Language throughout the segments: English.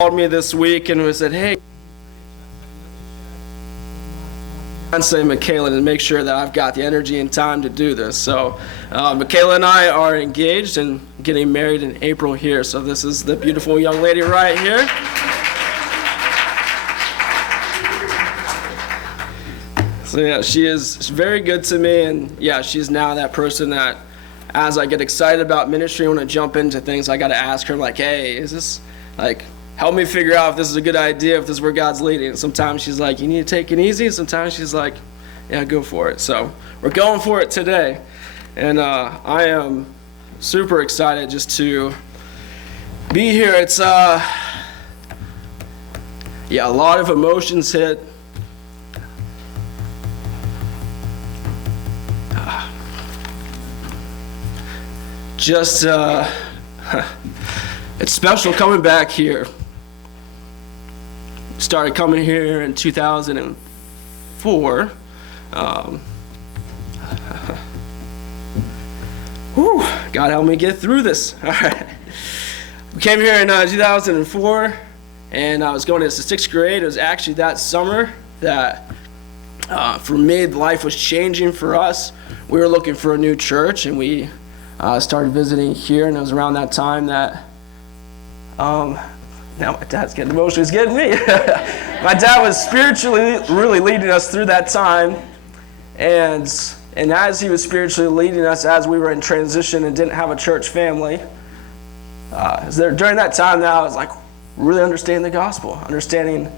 called me this week and said, hey, Say Michaela, to make sure that I've got the energy and time to do this. So Michaela and I are engaged and getting married in April here. So this is the beautiful young lady right here. So yeah, she's very good to me, and yeah, she's now that person that as I get excited about ministry, I want to jump into things, I got to ask her, like, hey, is this, like, help me figure out if this is a good idea, if this is where God's leading. And sometimes she's like, you need to take it easy. And sometimes she's like, yeah, go for it. So we're going for it today. And I am super excited just to be here. It's, a lot of emotions hit. It's special coming back here. Started coming here in 2004. God help me get through this. All right. We came here in 2004, and I was going into sixth grade. It was actually that summer that, for me, life was changing for us. We were looking for a new church, and we started visiting here, and it was around that time that now my dad's getting emotional. He's getting me. My dad was spiritually really leading us through that time. And as he was spiritually leading us, as we were in transition and didn't have a church family, during that time that I was like really understanding the gospel, understanding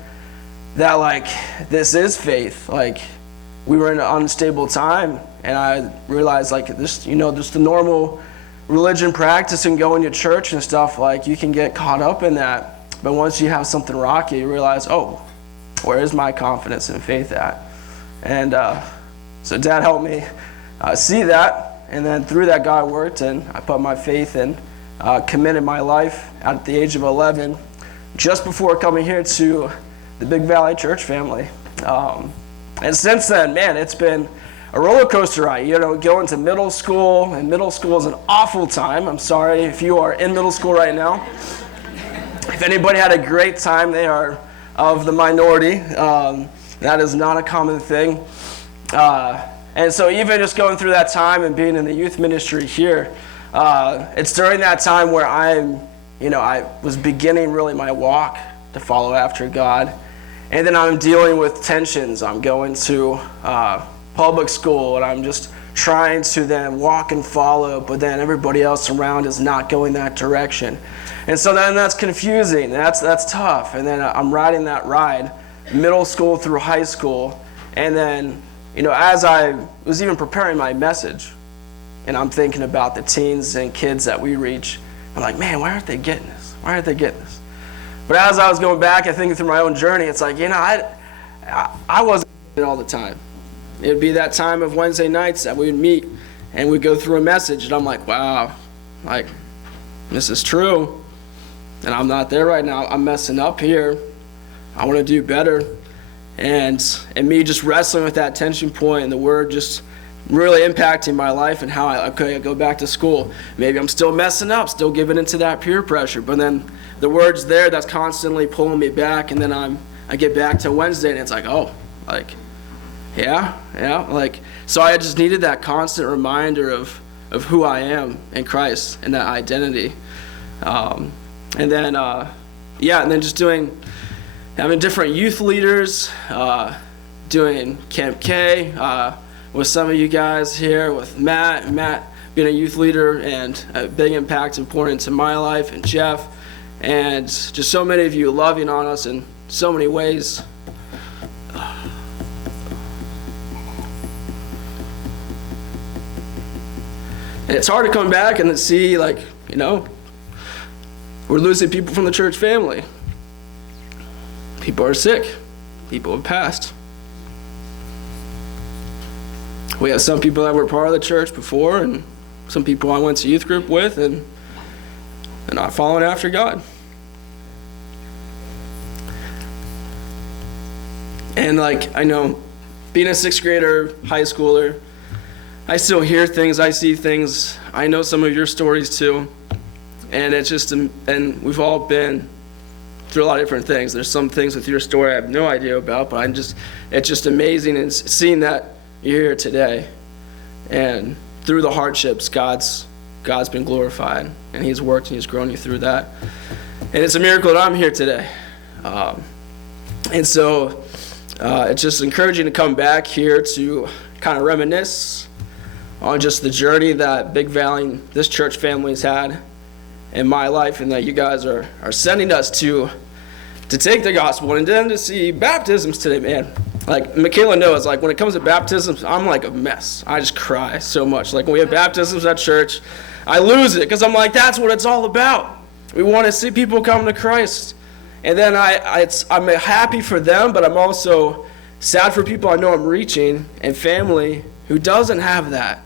that like this is faith. Like we were in an unstable time, and I realized like this, just the normal religion practice and going to church and stuff, like you can get caught up in that. But once you have something rocky, you realize, oh, where is my confidence and faith at? And so Dad helped me see that. And then through that, God worked, and I put my faith and committed my life at the age of 11, just before coming here to the Big Valley Church family. And since then, man, it's been a roller coaster ride. Going to middle school, and middle school is an awful time. I'm sorry if you are in middle school right now. If anybody had a great time, they are of the minority. That is not a common thing. And so even just going through that time and being in the youth ministry here, it's during that time where I was beginning really my walk to follow after God. And then I'm dealing with tensions. I'm going to public school, and I'm just trying to then walk and follow, but then everybody else around is not going that direction. And so then that's confusing. That's tough. And then I'm riding that ride, middle school through high school. And then, as I was even preparing my message, and I'm thinking about the teens and kids that we reach, I'm like, man, why aren't they getting this? Why aren't they getting this? But as I was going back and thinking through my own journey, it's like, I wasn't getting it all the time. It would be that time of Wednesday nights that we would meet and we'd go through a message, and I'm like, wow, like, this is true. And I'm not there right now. I'm messing up here. I want to do better. And me just wrestling with that tension point, and the word just really impacting my life and how I go back to school. Maybe I'm still messing up, still giving into that peer pressure. But then the word's there that's constantly pulling me back, and then I get back to Wednesday, and it's like, oh, like, yeah, like, so I just needed that constant reminder of who I am in Christ and that identity. And then just having different youth leaders, doing Camp K with some of you guys here, with Matt being a youth leader and a big impact and pouring into my life, and Jeff, and just so many of you loving on us in so many ways. And it's hard to come back and see, like, we're losing people from the church family. People are sick. People have passed. We have some people that were part of the church before, and some people I went to youth group with, and they're not following after God. And like, I know, being a sixth grader, high schooler, I still hear things, I see things. I know some of your stories too. And it's just, and we've all been through a lot of different things. There's some things with your story I have no idea about, but it's just amazing and seeing that you're here today. And through the hardships, God's been glorified, and he's worked and he's grown you through that. And it's a miracle that I'm here today. And so it's just encouraging to come back here to kind of reminisce on just the journey that Big Valley, this church family, has had in my life, and that you guys are sending us to take the gospel, and then to see baptisms today, man. Like Michaela knows, like when it comes to baptisms, I'm like a mess. I just cry so much. Like when we have baptisms at church, I lose it because I'm like, that's what it's all about. We want to see people come to Christ. And then I'm happy for them, but I'm also sad for people I know I'm reaching and family who doesn't have that.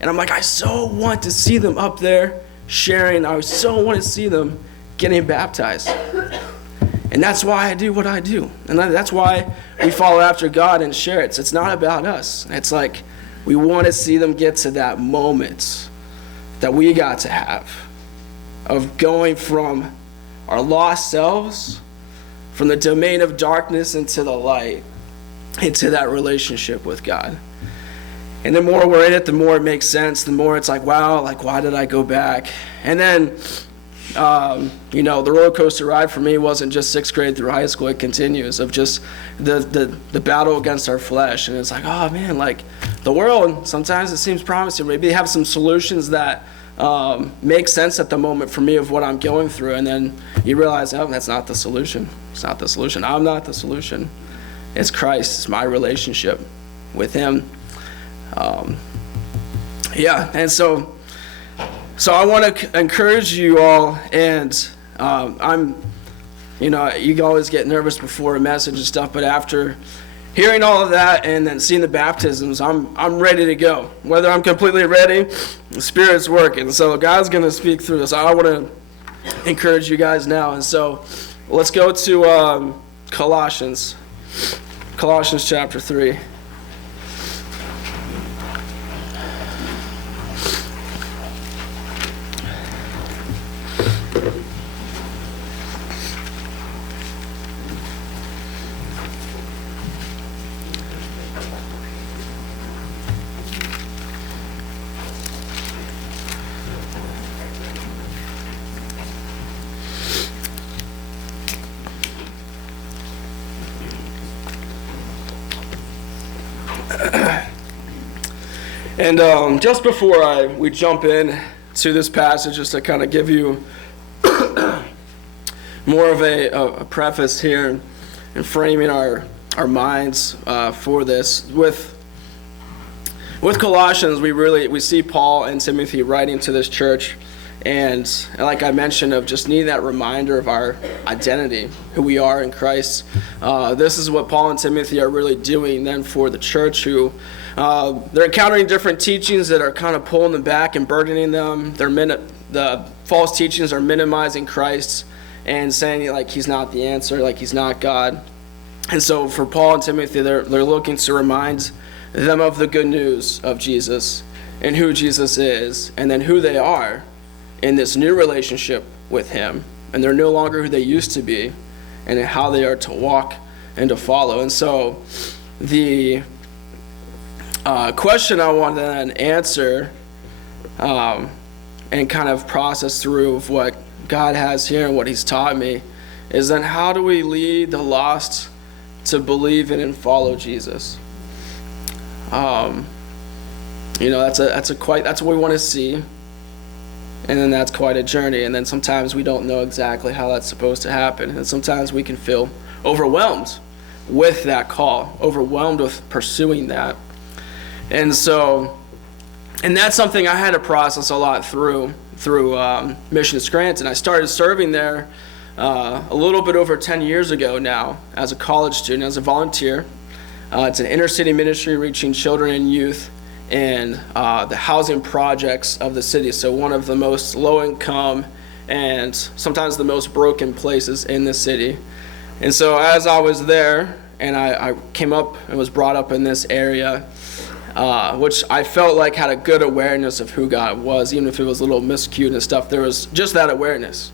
And I'm like, I so want to see them up there sharing. I so want to see them getting baptized. And that's why I do what I do. And that's why we follow after God and share it. So it's not about us. It's like we want to see them get to that moment that we got to have of going from our lost selves, from the domain of darkness into the light, into that relationship with God. And the more we're in it, the more it makes sense. The more it's like, wow, like why did I go back? And then, the roller coaster ride for me wasn't just 6th grade through high school. It continues of just the battle against our flesh. And it's like, oh man, like the world, sometimes it seems promising. Maybe they have some solutions that make sense at the moment for me of what I'm going through. And then you realize, oh, that's not the solution. It's not the solution. I'm not the solution. It's Christ. It's my relationship with him. And so I want to encourage you all, and you always get nervous before a message and stuff, but after hearing all of that and then seeing the baptisms, I'm ready to go. Whether I'm completely ready, the Spirit's working. So God's going to speak through this. I want to encourage you guys now. And so let's go to Colossians chapter 3. And just before we jump in to this passage, just to kind of give you more of a preface here and framing our minds for this. With Colossians, we see Paul and Timothy writing to this church, and like I mentioned, of just needing that reminder of our identity, who we are in Christ. This is what Paul and Timothy are really doing then for the church, who they're encountering different teachings that are kind of pulling them back and burdening them. The false teachings are minimizing Christ and saying like he's not the answer, like he's not God. And so for Paul and Timothy, they're looking to remind them of the good news of Jesus and who Jesus is, and then who they are in this new relationship with him. And they're no longer who they used to be, and how they are to walk and to follow. And so the question I want to then answer and kind of process through of what God has here and what he's taught me is then how do we lead the lost to believe in and follow Jesus? That's what we want to see, and then that's quite a journey. And then sometimes we don't know exactly how that's supposed to happen, and sometimes we can feel overwhelmed with that call, overwhelmed with pursuing that. And that's something I had to process a lot through Mission Scranton. I started serving there a little bit over 10 years ago now as a college student, as a volunteer. It's an inner city ministry reaching children and youth in the housing projects of the city. So one of the most low income and sometimes the most broken places in the city. And so as I was there and I came up and was brought up in this area, which I felt like had a good awareness of who God was, even if it was a little miscued and stuff, there was just that awareness.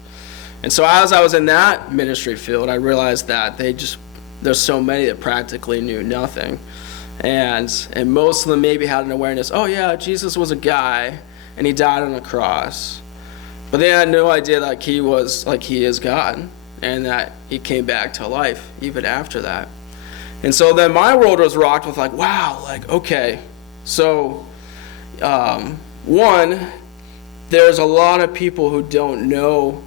And so as I was in that ministry field, I realized that there's so many that practically knew nothing. And most of them maybe had an awareness, oh yeah, Jesus was a guy and he died on a cross. But they had no idea that he is God and that he came back to life even after that. And so then my world was rocked with wow, okay. So one, there's a lot of people who don't know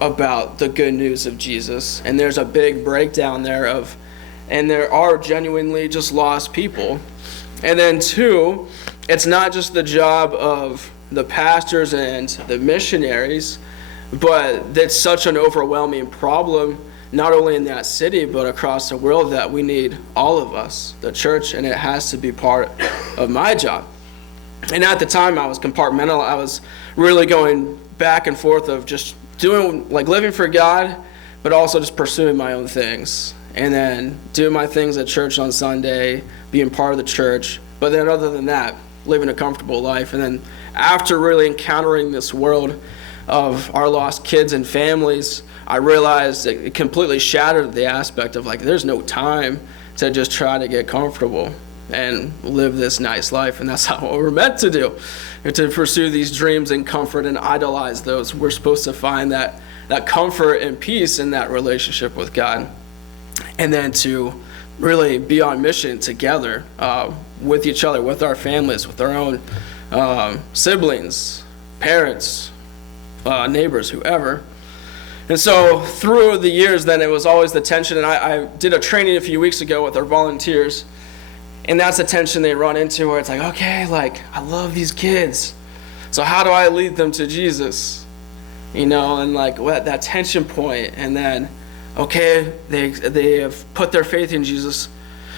about the good news of Jesus, and there's a big breakdown there and there are genuinely just lost people. And then two, it's not just the job of the pastors and the missionaries, but that's such an overwhelming problem, not only in that city, but across the world, that we need all of us, the church, and it has to be part of my job. And at the time, I was compartmental. I was really going back and forth of just doing, living for God, but also just pursuing my own things. And then doing my things at church on Sunday, being part of the church. But then other than that, living a comfortable life. And then after really encountering this world of our lost kids and families, I realized it completely shattered the aspect of there's no time to just try to get comfortable and live this nice life. And that's how we're meant to do, to pursue these dreams and comfort and idolize those. We're supposed to find that comfort and peace in that relationship with God. And then to really be on mission together with each other, with our families, with our own siblings, parents, neighbors, whoever. And so through the years, then it was always the tension. And I did a training a few weeks ago with our volunteers. And that's the tension they run into, where it's okay, I love these kids. So how do I lead them to Jesus? And that tension point. And then, okay, they have put their faith in Jesus.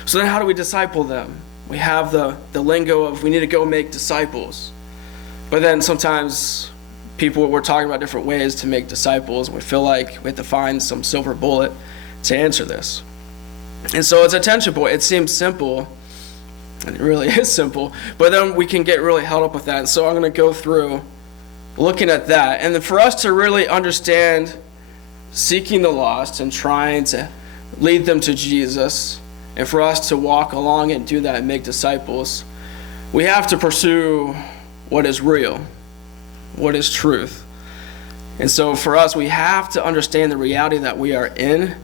So then how do we disciple them? We have the lingo of we need to go make disciples. But then sometimes we're talking about different ways to make disciples. We feel like we have to find some silver bullet to answer this. And so it's a tension point. It seems simple, and it really is simple, but then we can get really held up with that. And so I'm going to go through looking at that. And then for us to really understand seeking the lost and trying to lead them to Jesus, and for us to walk along and do that and make disciples, we have to pursue what is real, what is truth. And so for us, we have to understand the reality that we are in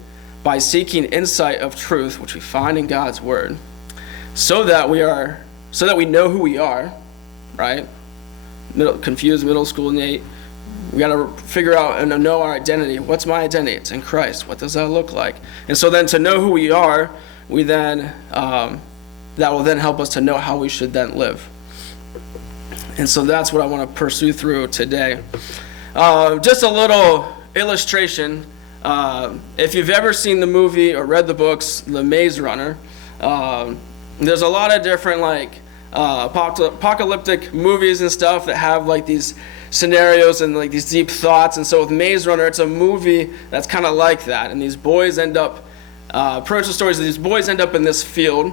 by seeking insight of truth, which we find in God's word, so that we know who we are, right? Confused middle school Nate. We got to figure out and know our identity. What's my identity? It's in Christ. What does that look like? And so then to know who we are, we then that will then help us to know how we should then live. And so that's what I want to pursue through today. Just a little illustration. If you've ever seen the movie or read the books, The Maze Runner, there's a lot of different apocalyptic movies and stuff that have these scenarios and these deep thoughts. And so with Maze Runner, it's a movie that's kind of like that. And these boys end up, approach the stories, these boys end up in this field,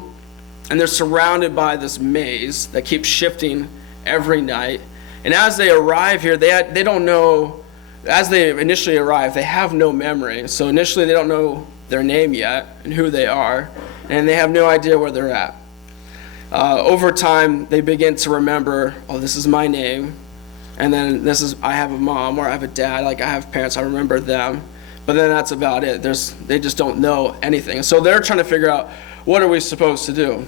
and they're surrounded by this maze that keeps shifting every night. And as they arrive here, they don't know, as they initially arrive, they have no memory. So initially they don't know their name yet and who they are, and they have no idea where they're at. Over time, they begin to remember, oh, this is my name, and then I have a mom, or I have a dad, I have parents, I remember them, but then that's about it. They just don't know anything. And so they're trying to figure out, what are we supposed to do?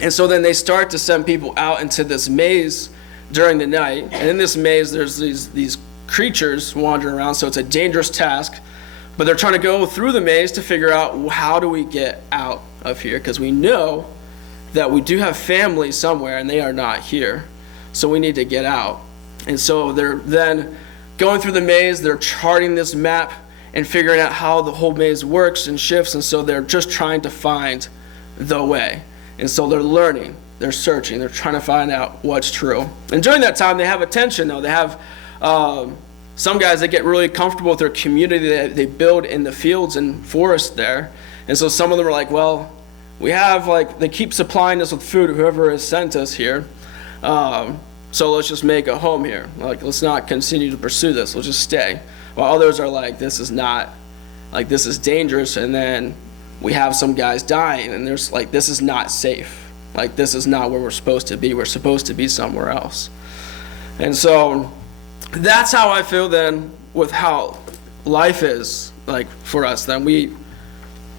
And so then they start to send people out into this maze during the night, and in this maze, there's these creatures wandering around, so it's a dangerous task, but they're trying to go through the maze to figure out, how do we get out of here? Because we know that we do have family somewhere, and they are not here, so we need to get out. And so they're then going through the maze, they're charting this map and figuring out how the whole maze works and shifts, and so they're just trying to find the way. And so they're learning, they're searching, they're trying to find out what's true. And during that time, they have attention, though. They have some guys that get really comfortable with their community that they build in the fields and forests there. And so some of them are like, well, we have, they keep supplying us with food, whoever has sent us here. So let's just make a home here. Let's not continue to pursue this. Let's just stay. while others are like, this is not, like, this is dangerous, and then we have some guys dying, and there's like, this is not safe. Like, this is not where we're supposed to be. We're supposed to be somewhere else. And so that's how I feel then with how life is, like, for us. Then we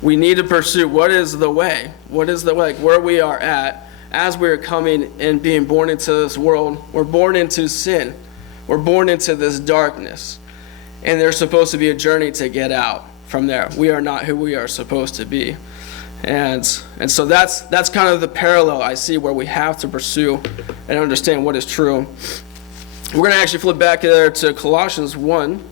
need to pursue what is the way. What is the way? Like, where we are at as we are coming and being born into this world. We're born into sin. We're born into this darkness. And there's supposed to be a journey to get out from there. We are not who we are supposed to be. And so that's kind of the parallel I see where we have to pursue and understand what is true. We're going to actually flip back there to Colossians 1.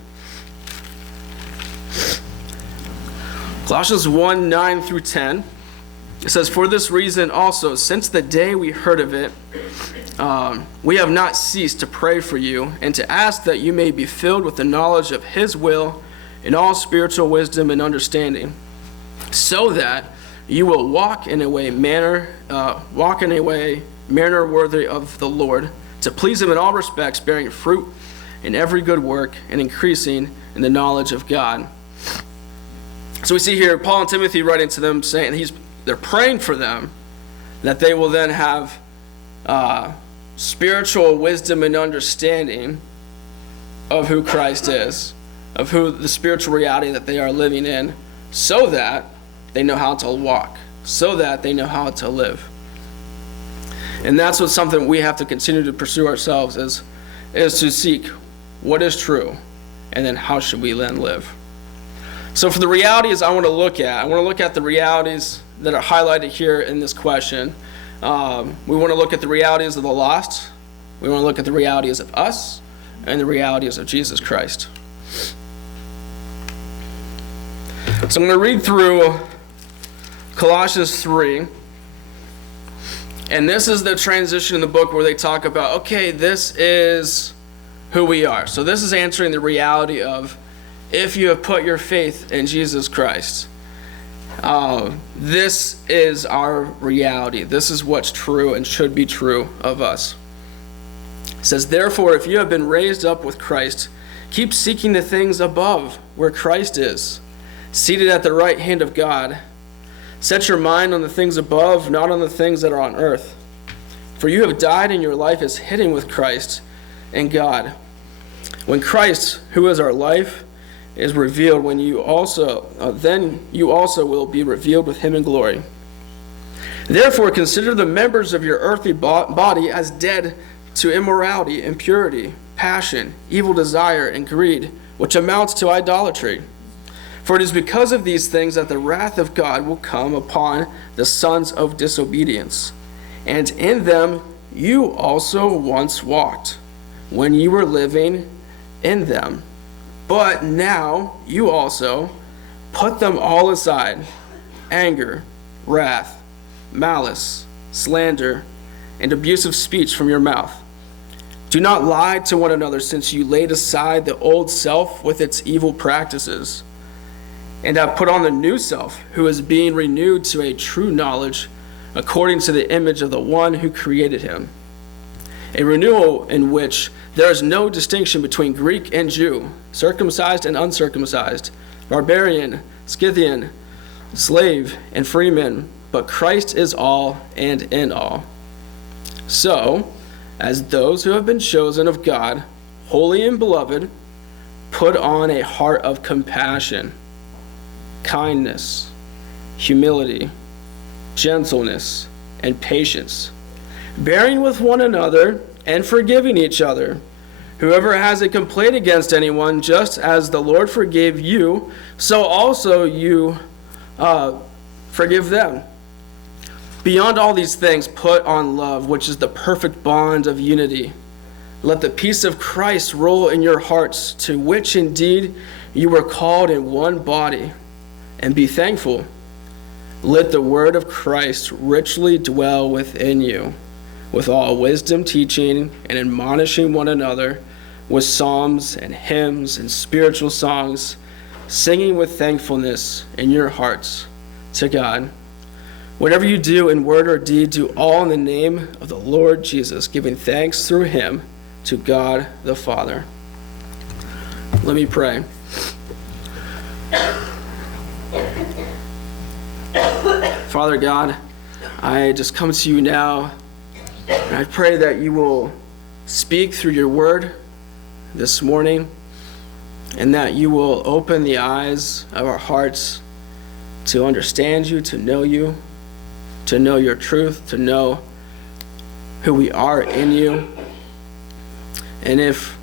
Colossians 1, 9 through 10. It says, "For this reason also, since the day we heard of it, we have not ceased to pray for you and to ask that you may be filled with the knowledge of his will in all spiritual wisdom and understanding, so that you will walk in a manner worthy of the Lord, to please him in all respects, bearing fruit in every good work and increasing in the knowledge of God." So we see here Paul and Timothy writing to them, saying they're praying for them that they will then have spiritual wisdom and understanding of who Christ is, of who the spiritual reality that they are living in, so that they know how to walk, so that they know how to live. And that's what's something we have to continue to pursue ourselves, is to seek what is true, and then how should we then live. So for the realities I want to look at the realities that are highlighted here in this question. We want to look at the realities of the lost. We want to look at the realities of us and the realities of Jesus Christ. So I'm going to read through Colossians 3. And this is the transition in the book where they talk about, okay, this is who we are. So this is answering the reality of, if you have put your faith in Jesus Christ, this is our reality. This is what's true and should be true of us. It says, "Therefore, if you have been raised up with Christ, keep seeking the things above, where Christ is, seated at the right hand of God. Set your mind on the things above, not on the things that are on earth. For you have died, and your life is hidden with Christ in God. When Christ, who is our life, is revealed, then you also will be revealed with him in glory. Therefore, consider the members of your earthly body as dead to immorality, impurity, passion, evil desire, and greed, which amounts to idolatry. For it is because of these things that the wrath of God will come upon the sons of disobedience. And in them you also once walked, when you were living in them. But now you also put them all aside: anger, wrath, malice, slander, and abusive speech from your mouth. Do not lie to one another, since you laid aside the old self with its evil practices, and have put on the new self, who is being renewed to a true knowledge according to the image of the one who created him. A renewal in which there is no distinction between Greek and Jew, circumcised and uncircumcised, barbarian, Scythian, slave, and freeman, but Christ is all and in all. So, as those who have been chosen of God, holy and beloved, put on a heart of compassion, kindness, humility, gentleness, and patience, bearing with one another and forgiving each other. Whoever has a complaint against anyone, just as the Lord forgave you, so also you forgive them. Beyond all these things, put on love, which is the perfect bond of unity. Let the peace of Christ rule in your hearts, to which indeed you were called in one body, and be thankful. Let the word of Christ richly dwell within you, with all wisdom teaching and admonishing one another with psalms and hymns and spiritual songs, singing with thankfulness in your hearts to God. Whatever you do in word or deed, do all in the name of the Lord Jesus, giving thanks through him to God the Father. Let me pray. Father God, I just come to you now, and I pray that you will speak through your word this morning, and that you will open the eyes of our hearts to understand you, to know your truth, to know who we are in you. And if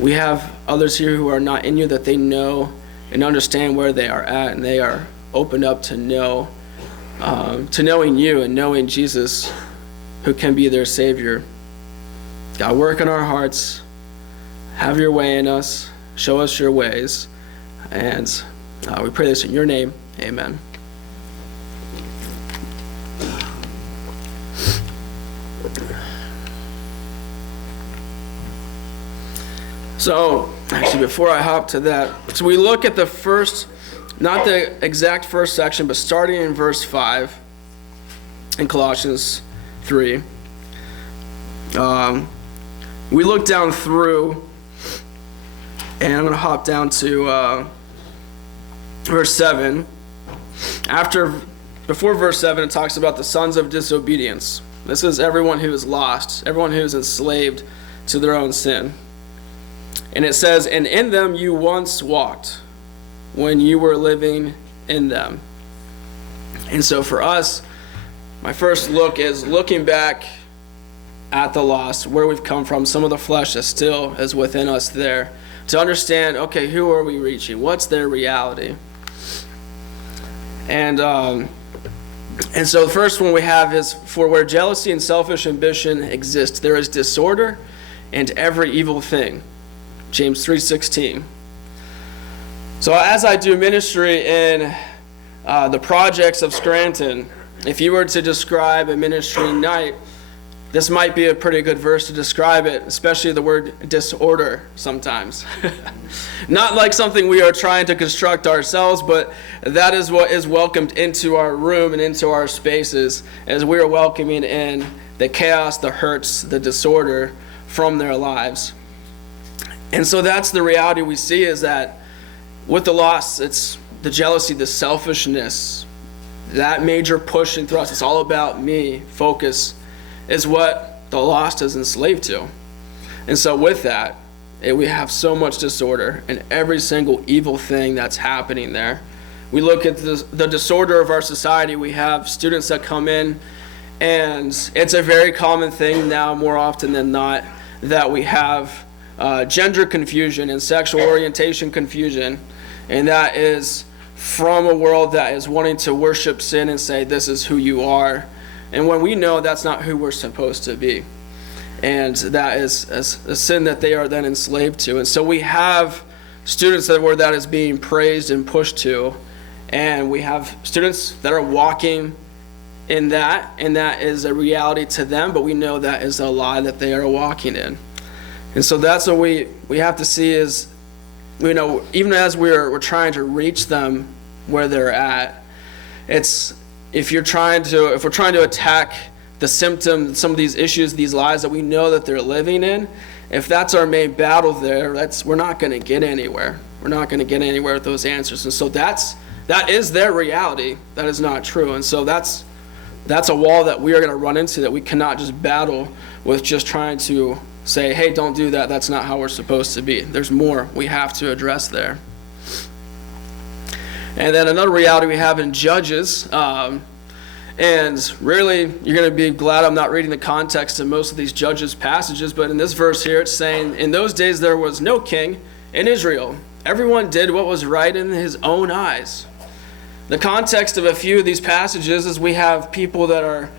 we have others here who are not in you, that they know and understand where they are at, and they are opened up to knowing you and knowing Jesus, who can be their Savior. God, work in our hearts. Have your way in us. Show us your ways. And we pray this in your name. Amen. So, actually, before I hop to that, so we look at the first, not the exact first section, but starting in verse 5 in Colossians 3. We look down through, and I'm going to hop down to verse 7. Before verse 7, it talks about the sons of disobedience. This is everyone who is lost, everyone who is enslaved to their own sin. And it says, and in them you once walked when you were living in them. And so for us, my first look is looking back at the lost, where we've come from, some of the flesh that still is within us there, to understand, okay, who are we reaching? What's their reality? And so the first one we have is, for where jealousy and selfish ambition exist, there is disorder and every evil thing. James 3:16. So as I do ministry in the projects of Scranton, if you were to describe a ministry night, this might be a pretty good verse to describe it, especially the word disorder sometimes. Not like something we are trying to construct ourselves, but that is what is welcomed into our room and into our spaces, as we are welcoming in the chaos, the hurts, the disorder from their lives. And so that's the reality we see, is that with the loss, it's the jealousy, the selfishness, that major push into us. It's all about me, focus, is what the lost is enslaved to. And so with that, we have so much disorder and every single evil thing that's happening there. We look at the disorder of our society. We have students that come in, and it's a very common thing now, more often than not, that we have gender confusion and sexual orientation confusion, and that is from a world that is wanting to worship sin and say, this is who you are, and when we know that's not who we're supposed to be, and that is a sin that they are then enslaved to. And so we have students where that is being praised and pushed to, and we have students that are walking in that, and that is a reality to them, but we know that is a lie that they are walking in. And so that's what we have to see is, even as we're trying to reach them where they're at, it's if we're trying to attack the symptom, some of these issues, these lies that we know that they're living in, if that's our main battle there, we're not going to get anywhere. We're not going to get anywhere with those answers. And so that is their reality. That is not true. And so that's a wall that we are going to run into, that we cannot just battle with just trying to say, hey, don't do that. That's not how we're supposed to be. There's more we have to address there. And then another reality we have in Judges, and really, you're going to be glad I'm not reading the context of most of these Judges passages, but in this verse here, it's saying, in those days there was no king in Israel. Everyone did what was right in his own eyes. The context of a few of these passages is we have people that are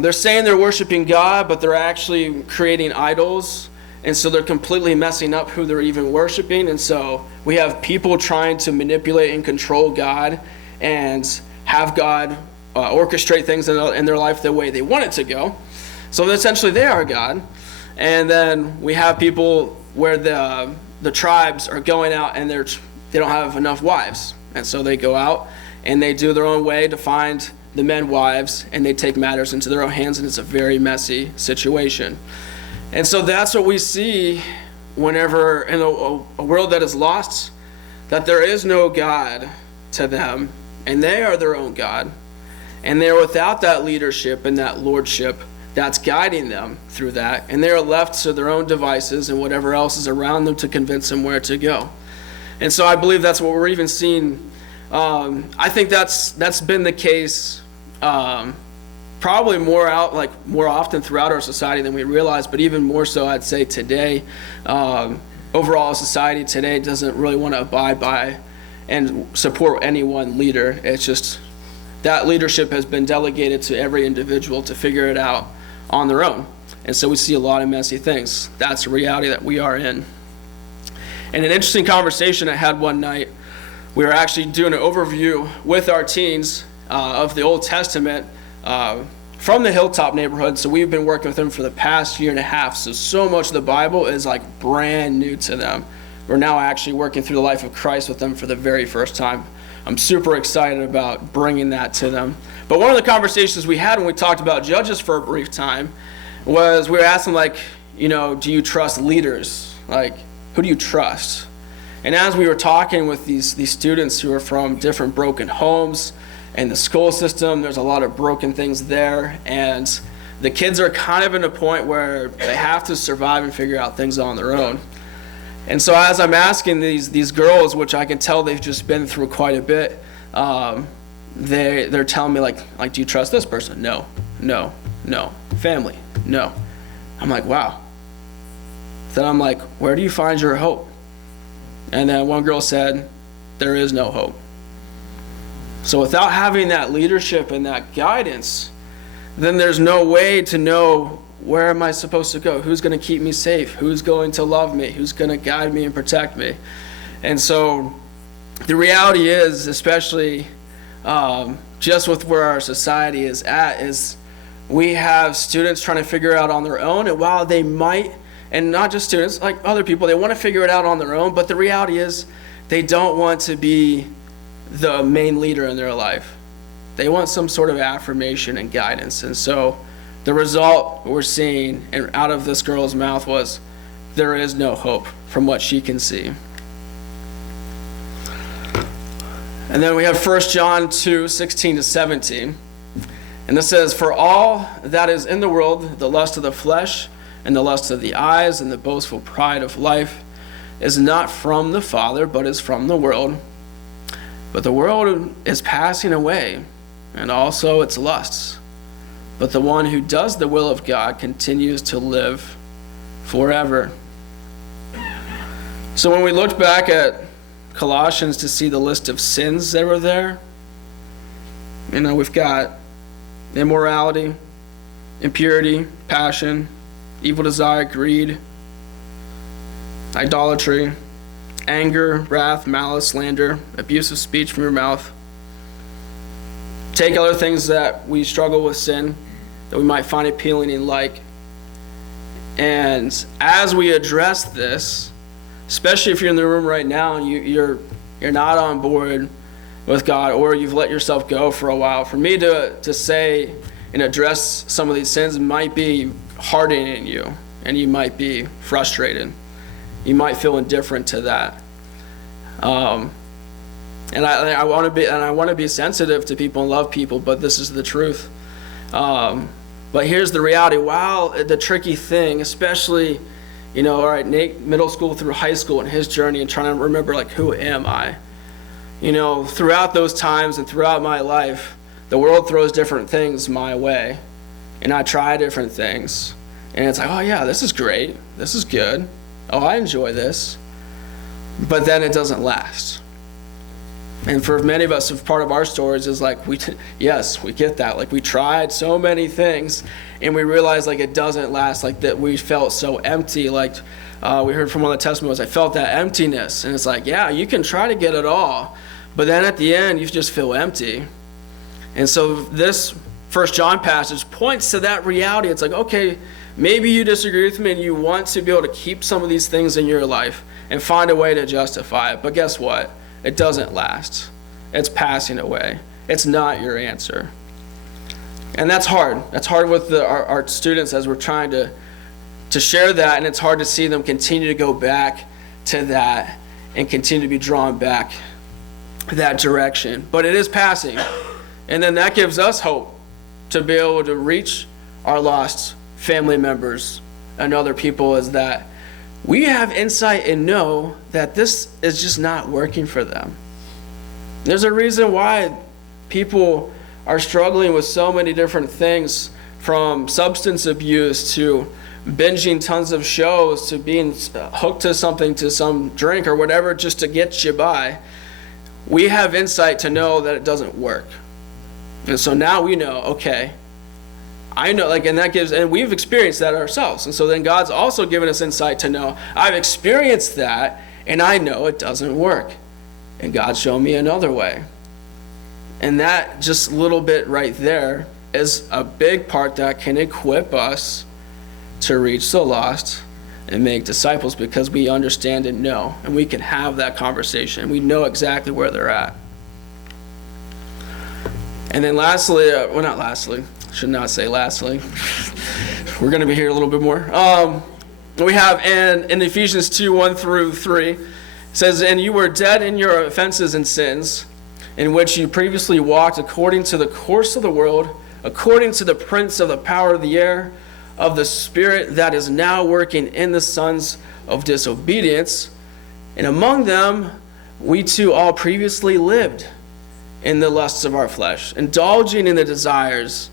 they're saying they're worshiping God, but they're actually creating idols, and so they're completely messing up who they're even worshiping. And so we have people trying to manipulate and control God and have God orchestrate things in their life the way they want it to go. So essentially they are God. And then we have people where the tribes are going out and they don't have enough wives, and so they go out and they do their own way to find the men wives, and they take matters into their own hands, and it's a very messy situation. And so that's what we see whenever in a world that is lost, that there is no God to them, and they are their own God, and they're without that leadership and that lordship that's guiding them through that, and they're left to their own devices and whatever else is around them to convince them where to go. And so I believe that's what we're even seeing. I think that's been the case probably more often throughout our society than we realize, but even more so I'd say today. Overall, society today doesn't really want to abide by and support any one leader. It's just that leadership has been delegated to every individual to figure it out on their own. And so we see a lot of messy things. That's the reality that we are in. And an interesting conversation I had one night, we were actually doing an overview with our teens of the Old Testament from the Hilltop neighborhood. So we've been working with them for the past year and a half. So much of the Bible is like brand new to them. We're now actually working through the life of Christ with them for the very first time. I'm super excited about bringing that to them. But one of the conversations we had when we talked about Judges for a brief time was we were asking, do you trust leaders? Like, who do you trust? And as we were talking with these students who are from different broken homes and the school system, there's a lot of broken things there. And the kids are kind of in a point where they have to survive and figure out things on their own. And so as I'm asking these girls, which I can tell they've just been through quite a bit, they're telling me like, do you trust this person? No. Family? No. I'm like, wow. Then I'm like, where do you find your hope? And then one girl said, there is no hope. So without having that leadership and that guidance, then there's no way to know, where am I supposed to go? Who's going to keep me safe? Who's going to love me? Who's going to guide me and protect me? And so the reality is, especially just with where our society is at, is we have students trying to figure it out on their own. And while they might, and not just students, like other people, they want to figure it out on their own. But the reality is they don't want to be the main leader in their life. They want some sort of affirmation and guidance. And so the result we're seeing and out of this girl's mouth was, there is no hope from what she can see. And then we have 1 John 2:16-17. And this says, for all that is in the world, the lust of the flesh and the lust of the eyes and the boastful pride of life is not from the Father, but is from the world. But the world is passing away, and also its lusts. But the one who does the will of God continues to live forever. So when we looked back at Colossians to see the list of sins that were there, we've got immorality, impurity, passion, evil desire, greed, idolatry, anger, wrath, malice, slander, abusive speech from your mouth. Take other things that we struggle with sin, that we might find appealing and like. And as we address this, especially if you're in the room right now and you're not on board with God, or you've let yourself go for a while, for me to say and address some of these sins might be hardening you, and you might be frustrated. You might feel indifferent to that. And I want to be sensitive to people and love people, but this is the truth. But here's the reality. While the tricky thing, especially, all right, Nate, middle school through high school and his journey and trying to remember, who am I? Throughout those times and throughout my life, the world throws different things my way. And I try different things. And it's like, oh yeah, this is great. This is good. Oh, I enjoy this. But then it doesn't last. And for many of us, part of our stories is yes, we get that. We tried so many things, and we realized it doesn't last. That we felt so empty. We heard from one of the testimonies, I felt that emptiness. And it's yeah, you can try to get it all, but then at the end, you just feel empty. And so this 1 John passage points to that reality. It's okay, maybe you disagree with me and you want to be able to keep some of these things in your life and find a way to justify it. But guess what? It doesn't last. It's passing away. It's not your answer. And that's hard. That's hard with our students as we're trying to share that, and it's hard to see them continue to go back to that and continue to be drawn back that direction. But it is passing. And then that gives us hope to be able to reach our lost family members and other people, is that we have insight and know that this is just not working for them. There's a reason why people are struggling with so many different things, from substance abuse to binging tons of shows to being hooked to something, to some drink or whatever, just to get you by. We have insight to know that it doesn't work. And so now we know, okay, I know, and we've experienced that ourselves. And so then God's also given us insight to know, I've experienced that, and I know it doesn't work. And God's shown me another way. And that just little bit right there is a big part that can equip us to reach the lost and make disciples, because we understand and know, and we can have that conversation. We know exactly where they're at. And then lastly, should not say lastly. We're going to be here a little bit more. We have in Ephesians 2, 1 through 3, it says, "And you were dead in your offenses and sins, in which you previously walked according to the course of the world, according to the prince of the power of the air, of the spirit that is now working in the sons of disobedience. And among them we too all previously lived in the lusts of our flesh, indulging in the desires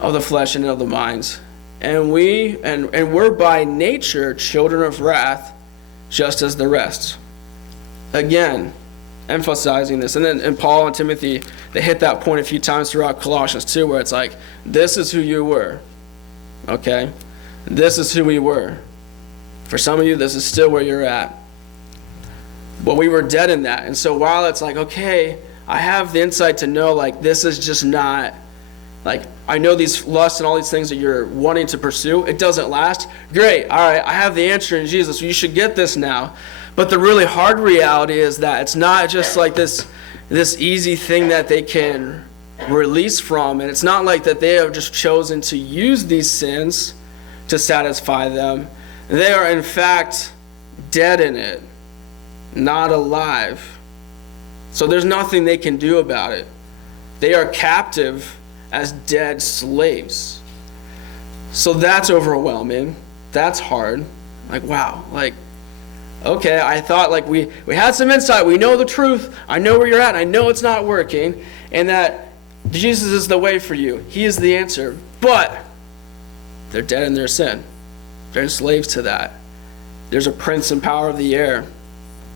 of the flesh and of the minds. And we're by nature children of wrath, just as the rest." Again, emphasizing this. And then in Paul and Timothy, they hit that point a few times throughout Colossians 2, where it's like, this is who you were. Okay? This is who we were. For some of you, this is still where you're at. But we were dead in that. And so while it's like, okay, I have the insight to know, like, this is just not, like, I know these lusts and all these things that you're wanting to pursue, it doesn't last. Great. All right, I have the answer in Jesus. You should get this now. But the really hard reality is that it's not just like this easy thing that they can release from. And it's not like that they have just chosen to use these sins to satisfy them. They are, in fact, dead in it, not alive. So there's nothing they can do about it. They are captive as dead slaves. So that's overwhelming. That's hard. Like, wow. Like, okay, I thought like we had some insight. We know the truth. I know where you're at. I know it's not working. And that Jesus is the way for you. He is the answer. But they're dead in their sin. They're slaves to that. There's a prince and power of the air.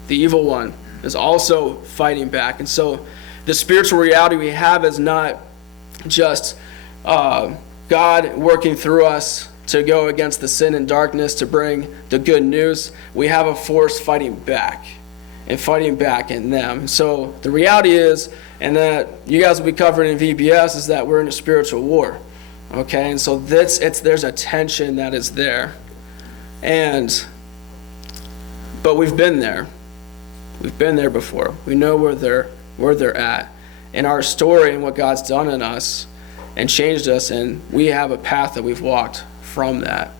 The evil one is also fighting back. And so the spiritual reality we have is not just God working through us to go against the sin and darkness to bring the good news. We have a force fighting back and fighting back in them. So the reality is, and that you guys will be covering in VBS, is that we're in a spiritual war. Okay, and so there's a tension that is there. But we've been there. We've been there before. We know where they're at. And our story and what God's done in us and changed us, and we have a path that we've walked from that.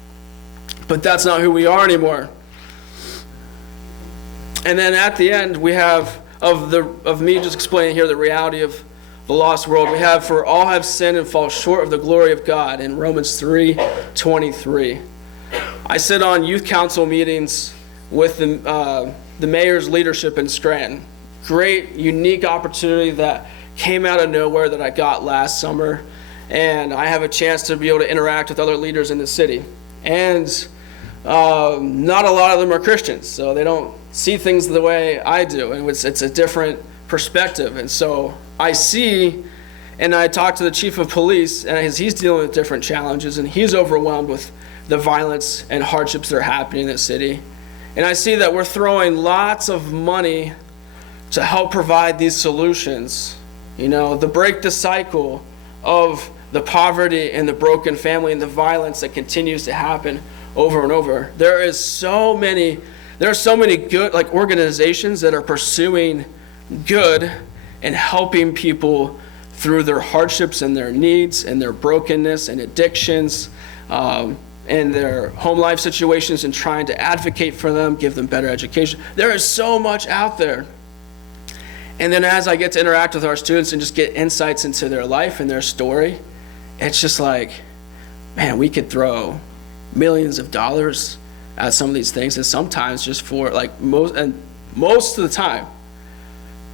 But that's not who we are anymore. And then at the end, we have of me just explaining here the reality of the lost world. We have, "For all have sinned and fall short of the glory of God," in Romans 3:23. I sit on youth council meetings with the mayor's leadership in Scranton. Great, unique opportunity that came out of nowhere that I got last summer. And I have a chance to be able to interact with other leaders in the city. And not a lot of them are Christians, so they don't see things the way I do. And it's a different perspective. And so I see, and I talk to the chief of police, and he's dealing with different challenges, and he's overwhelmed with the violence and hardships that are happening in the city. And I see that we're throwing lots of money to help provide these solutions, to break the cycle of the poverty and the broken family and the violence that continues to happen over and over. There are so many good organizations that are pursuing good and helping people through their hardships and their needs and their brokenness and addictions. in their home life situations and trying to advocate for them, give them better education. There is so much out there. And then as I get to interact with our students and just get insights into their life and their story, it's just like, man, we could throw millions of dollars at some of these things, and sometimes just for like most of the time,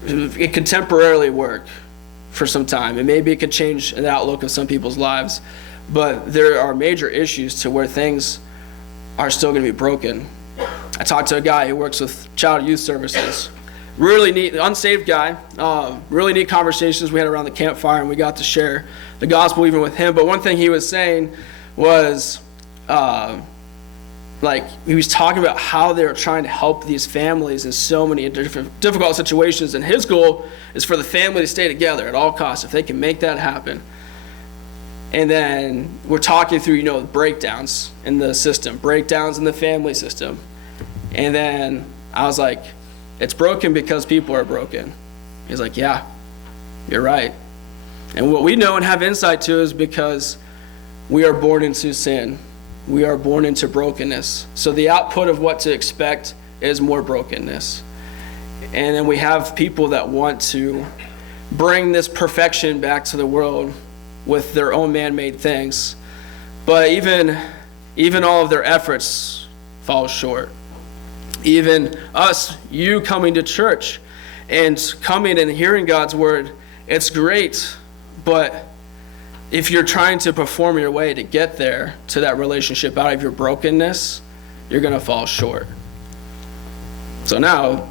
it could temporarily work for some time, and maybe it could change the outlook of some people's lives. But there are major issues to where things are still going to be broken. I talked to a guy who works with child youth services. Really neat, unsaved guy. Really neat conversations we had around the campfire, and we got to share the gospel even with him. But one thing he was saying was, he was talking about how they're trying to help these families in so many difficult situations, and his goal is for the family to stay together at all costs, if they can make that happen. And then we're talking through, breakdowns in the system, breakdowns in the family system. And then I was like, it's broken because people are broken. He's like, yeah, you're right. And what we know and have insight to is because we are born into sin. We are born into brokenness. So the output of what to expect is more brokenness. And then we have people that want to bring this perfection back to the world with their own man-made things. But even all of their efforts fall short. Even us, you coming to church and coming and hearing God's word, it's great. But if you're trying to perform your way to get there, to that relationship out of your brokenness, you're going to fall short. So now,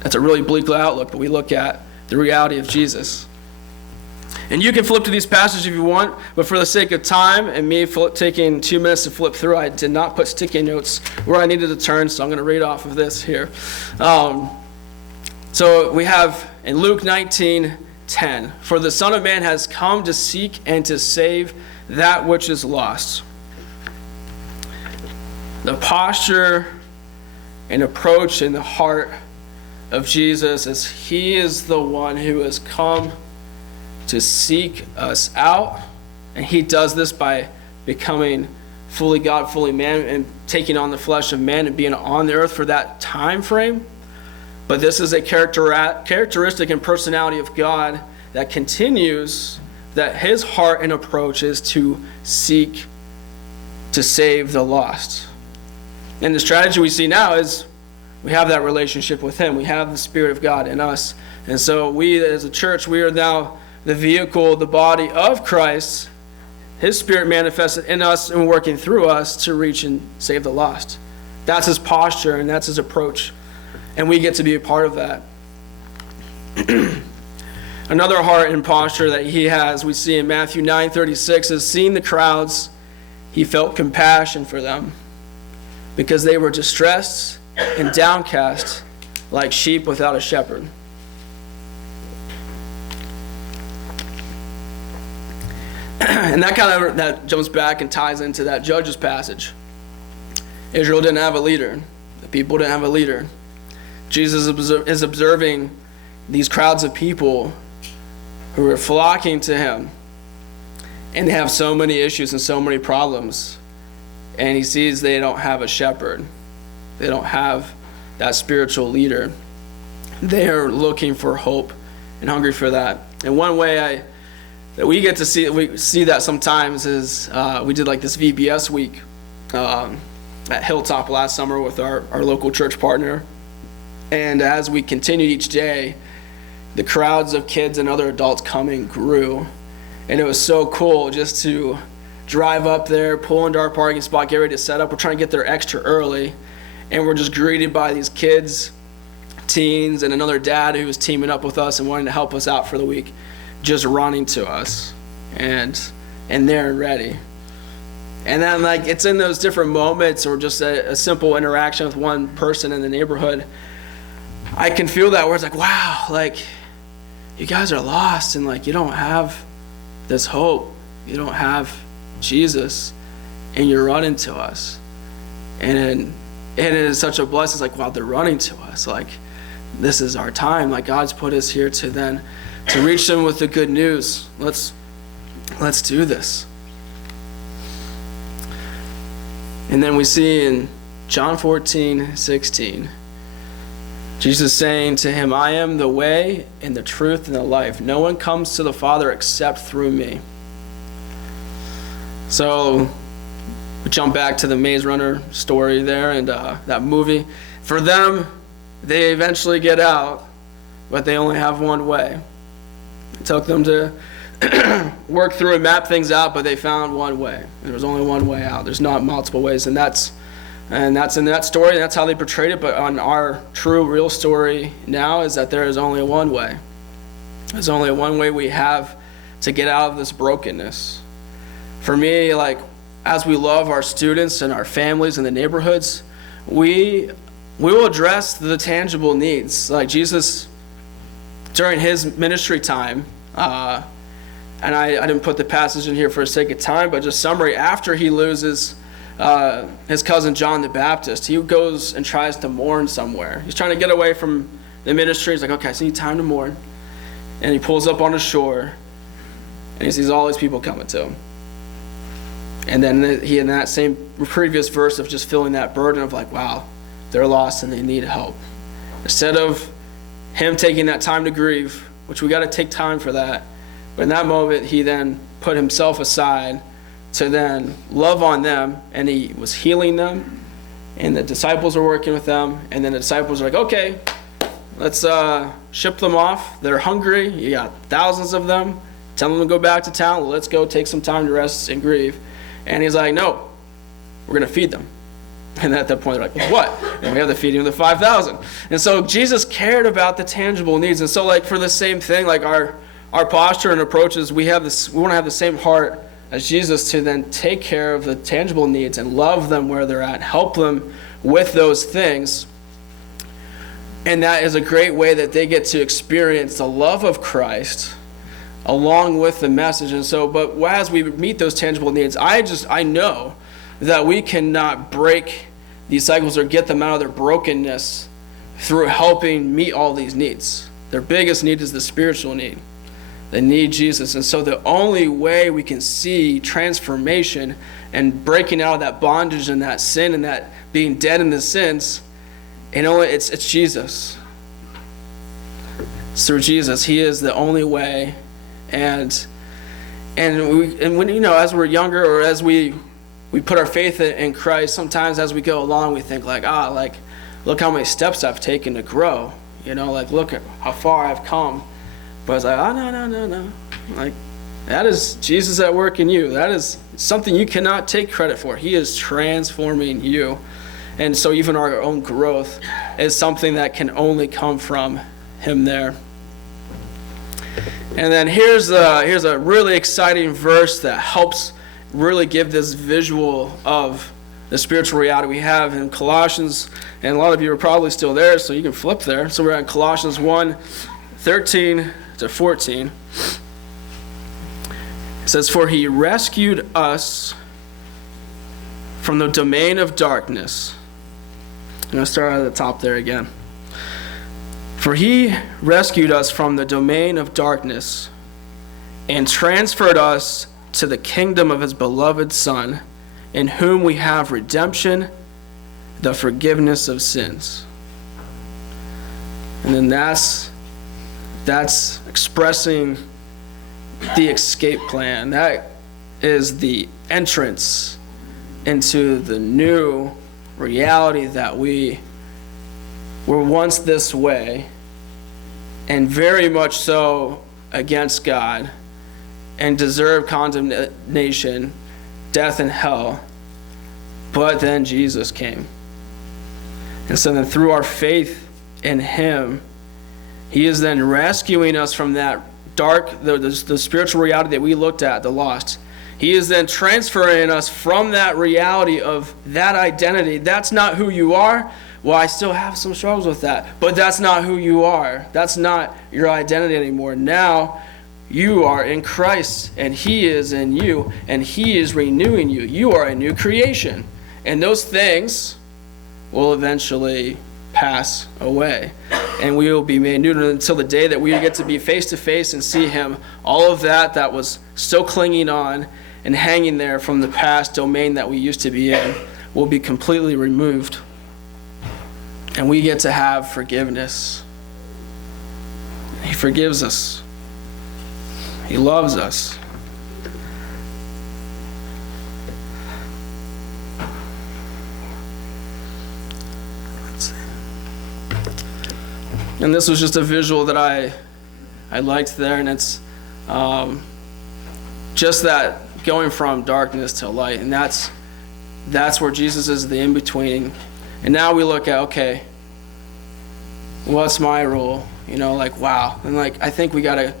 that's a really bleak outlook, but we look at the reality of Jesus. And you can flip to these passages if you want, but for the sake of time and me taking 2 minutes to flip through, I did not put sticky notes where I needed to turn, so I'm going to read off of this here. So we have in Luke 19:10, for the Son of Man has come to seek and to save that which is lost. The posture and approach in the heart of Jesus is he is the one who has come to seek us out, and he does this by becoming fully God, fully man, and taking on the flesh of man and being on the earth for that time frame. But this is a characteristic and personality of God that continues, that his heart and approach is to seek to save the lost. And the strategy we see now is we have that relationship with him. We have the Spirit of God in us. And so we as a church, we are now the vehicle, the body of Christ, his Spirit manifested in us and working through us to reach and save the lost. That's his posture and that's his approach. And we get to be a part of that. Another heart and posture that he has, we see in Matthew 9:36, is seeing the crowds, he felt compassion for them because they were distressed and downcast like sheep without a shepherd. And that jumps back and ties into that Judges passage. Israel didn't have a leader. The people didn't have a leader. Jesus is observing these crowds of people who are flocking to him. And they have so many issues and so many problems. And he sees they don't have a shepherd. They don't have that spiritual leader. They are looking for hope and hungry for that. And one way that we get to see that sometimes is we did like this VBS week at Hilltop last summer with our local church partner. And as we continued each day, the crowds of kids and other adults coming grew. And it was so cool just to drive up there, pull into our parking spot, get ready to set up. We're trying to get there extra early. And we're just greeted by these kids, teens, and another dad who was teaming up with us and wanting to help us out for the week, just running to us and they're ready. And then it's in those different moments or just a simple interaction with one person in the neighborhood, I can feel that where it's wow, you guys are lost and you don't have this hope. You don't have Jesus and you're running to us. And it is such a blessing. It's wow, they're running to us. This is our time. God's put us here to reach them with the good news. Let's do this. And then we see in John 14:16, Jesus saying to him, I am the way and the truth and the life. No one comes to the Father except through me. So we jump back to the Maze Runner story there and that movie. For them, they eventually get out, but they only have one way. It took them to work through and map things out, but they found one way. There was only one way out. There's not multiple ways, and that's in that story. That's how they portrayed it. But on our true, real story now is that there is only one way. There's only one way we have to get out of this brokenness. For me, like, as we love our students and our families and the neighborhoods, we will address the tangible needs. Like Jesus, during his ministry time, and I didn't put the passage in here for the sake of time, but just summary, after he loses his cousin John the Baptist, he goes and tries to mourn somewhere. He's trying to get away from the ministry. He's like, okay, I just need time to mourn. And he pulls up on the shore, and he sees all these people coming to him. And then he, in that same previous verse of just feeling that burden of like, wow, they're lost and they need help. Instead of him taking that time to grieve, which we got to take time for that, but in that moment, he then put himself aside to then love on them, and he was healing them, and the disciples were working with them, and then the disciples were like, okay, let's ship them off. They're hungry. You got thousands of them. Tell them to go back to town. Let's go take some time to rest and grieve. And he's like, no, we're going to feed them. And at that point, they're like, well, what? And we have to feed him the 5,000. And so Jesus cared about the tangible needs. And so, like, for the same thing, like our posture and approaches, we want to have the same heart as Jesus to then take care of the tangible needs and love them where they're at, help them with those things. And that is a great way that they get to experience the love of Christ along with the message. And so, but as we meet those tangible needs, I know that we cannot break these cycles or get them out of their brokenness through helping meet all these needs. Their biggest need is the spiritual need. They need Jesus. And so the only way we can see transformation and breaking out of that bondage and that sin and that being dead in the sins, it's Jesus. It's through Jesus. He is the only way. And when, as we're younger, or as we put our faith in Christ, sometimes as we go along, we think like, look how many steps I've taken to grow. Look at how far I've come. But it's like, no. Like, that is Jesus at work in you. That is something you cannot take credit for. He is transforming you. And so even our own growth is something that can only come from him there. And then here's a really exciting verse that helps really give this visual of the spiritual reality we have in Colossians. And a lot of you are probably still there, so you can flip there. So we're at Colossians 1:13-14. It says, "For he rescued us from the domain of darkness." I'm going to start at the top there again. "For he rescued us from the domain of darkness and transferred us to the kingdom of his beloved Son, in whom we have redemption, the forgiveness of sins." And then that's expressing the escape plan. That is the entrance into the new reality that we were once this way, and very much so against God, and deserve condemnation, death, and hell. But then Jesus came. And so then through our faith in him, he is then rescuing us from that dark, the spiritual reality that we looked at, the lost. He is then transferring us from that reality of that identity. That's not who you are. Well, I still have some struggles with that, but that's not who you are. That's not your identity anymore. Now you are in Christ, and he is in you, and he is renewing you. You are a new creation, and those things will eventually pass away, and we will be made new until the day that we get to be face to face and see him. All of that was still clinging on and hanging there from the past domain that we used to be in will be completely removed. And we get to have forgiveness. He forgives us. He loves us. And this was just a visual that I liked there, and it's just that going from darkness to light, and that's where Jesus is the in-between. And now we look at, okay, what's my role? Wow. And I think we gotta,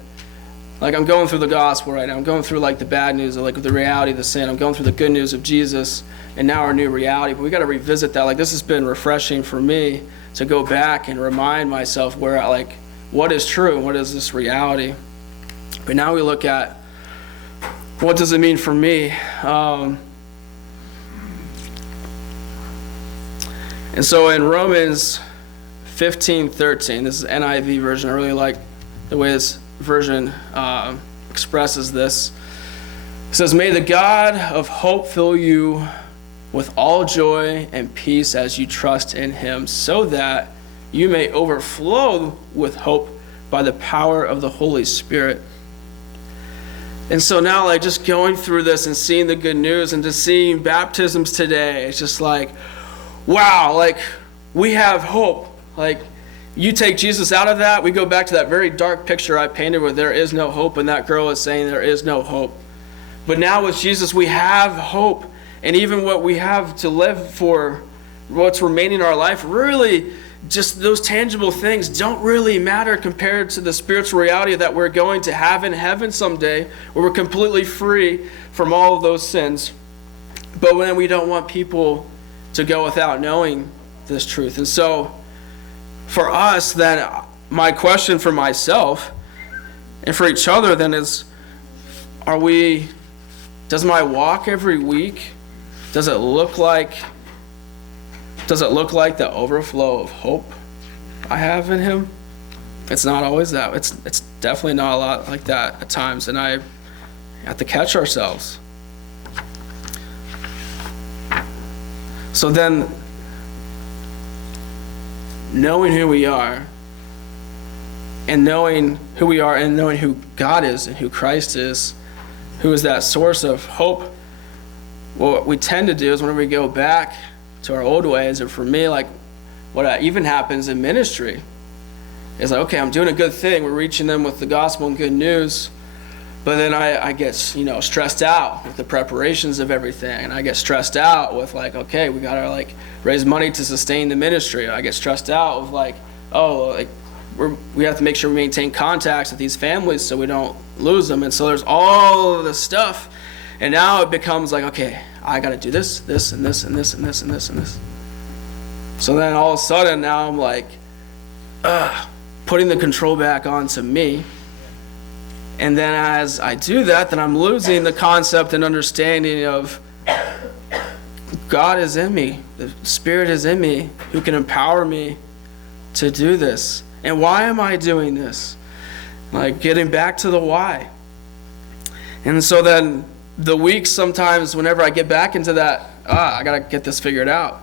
I'm going through the gospel right now. I'm going through the bad news of the reality of the sin. I'm going through the good news of Jesus and now our new reality. But we gotta revisit that. This has been refreshing for me to go back and remind myself what is true and what is this reality. But now we look at, what does it mean for me? And so in Romans 15:13, this is NIV version. I really like the way this version expresses this. It says, "May the God of hope fill you with all joy and peace as you trust in him, so that you may overflow with hope by the power of the Holy Spirit." And so now, just going through this and seeing the good news and just seeing baptisms today, it's just wow, we have hope. You take Jesus out of that, we go back to that very dark picture I painted where there is no hope, and that girl is saying there is no hope. But now with Jesus, we have hope. And even what we have to live for, what's remaining in our life, really just those tangible things don't really matter compared to the spiritual reality that we're going to have in heaven someday, where we're completely free from all of those sins. But when we don't want people to go without knowing this truth. And so for us, then, my question for myself and for each other then is, does my walk every week, does it look like the overflow of hope I have in him? It's not always that. It's definitely not a lot like that at times, and I have to catch ourselves. So then, knowing who we are and knowing who God is and who Christ is, who is that source of hope, what we tend to do is whenever we go back to our old ways, and for me, what even happens in ministry is okay, I'm doing a good thing, we're reaching them with the gospel and good news, but then I get stressed out with the preparations of everything, and I get stressed out with okay, we gotta raise money to sustain the ministry. I get stressed out with we have to make sure we maintain contacts with these families so we don't lose them, and so there's all of this stuff, and now it becomes okay, I gotta do this, this, and this, and this, and this, and this, and this. So then all of a sudden now I'm putting the control back onto me. And then as I do that, then I'm losing the concept and understanding of God is in me. The Spirit is in me who can empower me to do this. And why am I doing this? Getting back to the why. And so then the weeks sometimes whenever I get back into that, I got to get this figured out.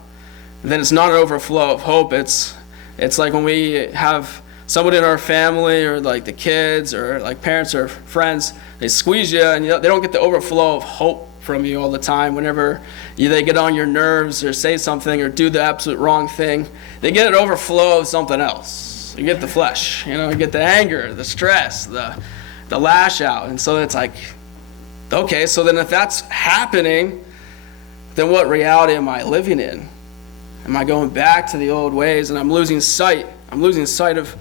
And then it's not an overflow of hope. It's when we have somebody in our family or the kids or parents or friends, they squeeze you and they don't get the overflow of hope from you all the time. Whenever they get on your nerves or say something or do the absolute wrong thing, they get an overflow of something else. You get the flesh, you get the anger, the stress, the lash out. And so it's okay, so then if that's happening, then what reality am I living in? Am I going back to the old ways and I'm losing sight? I'm losing sight of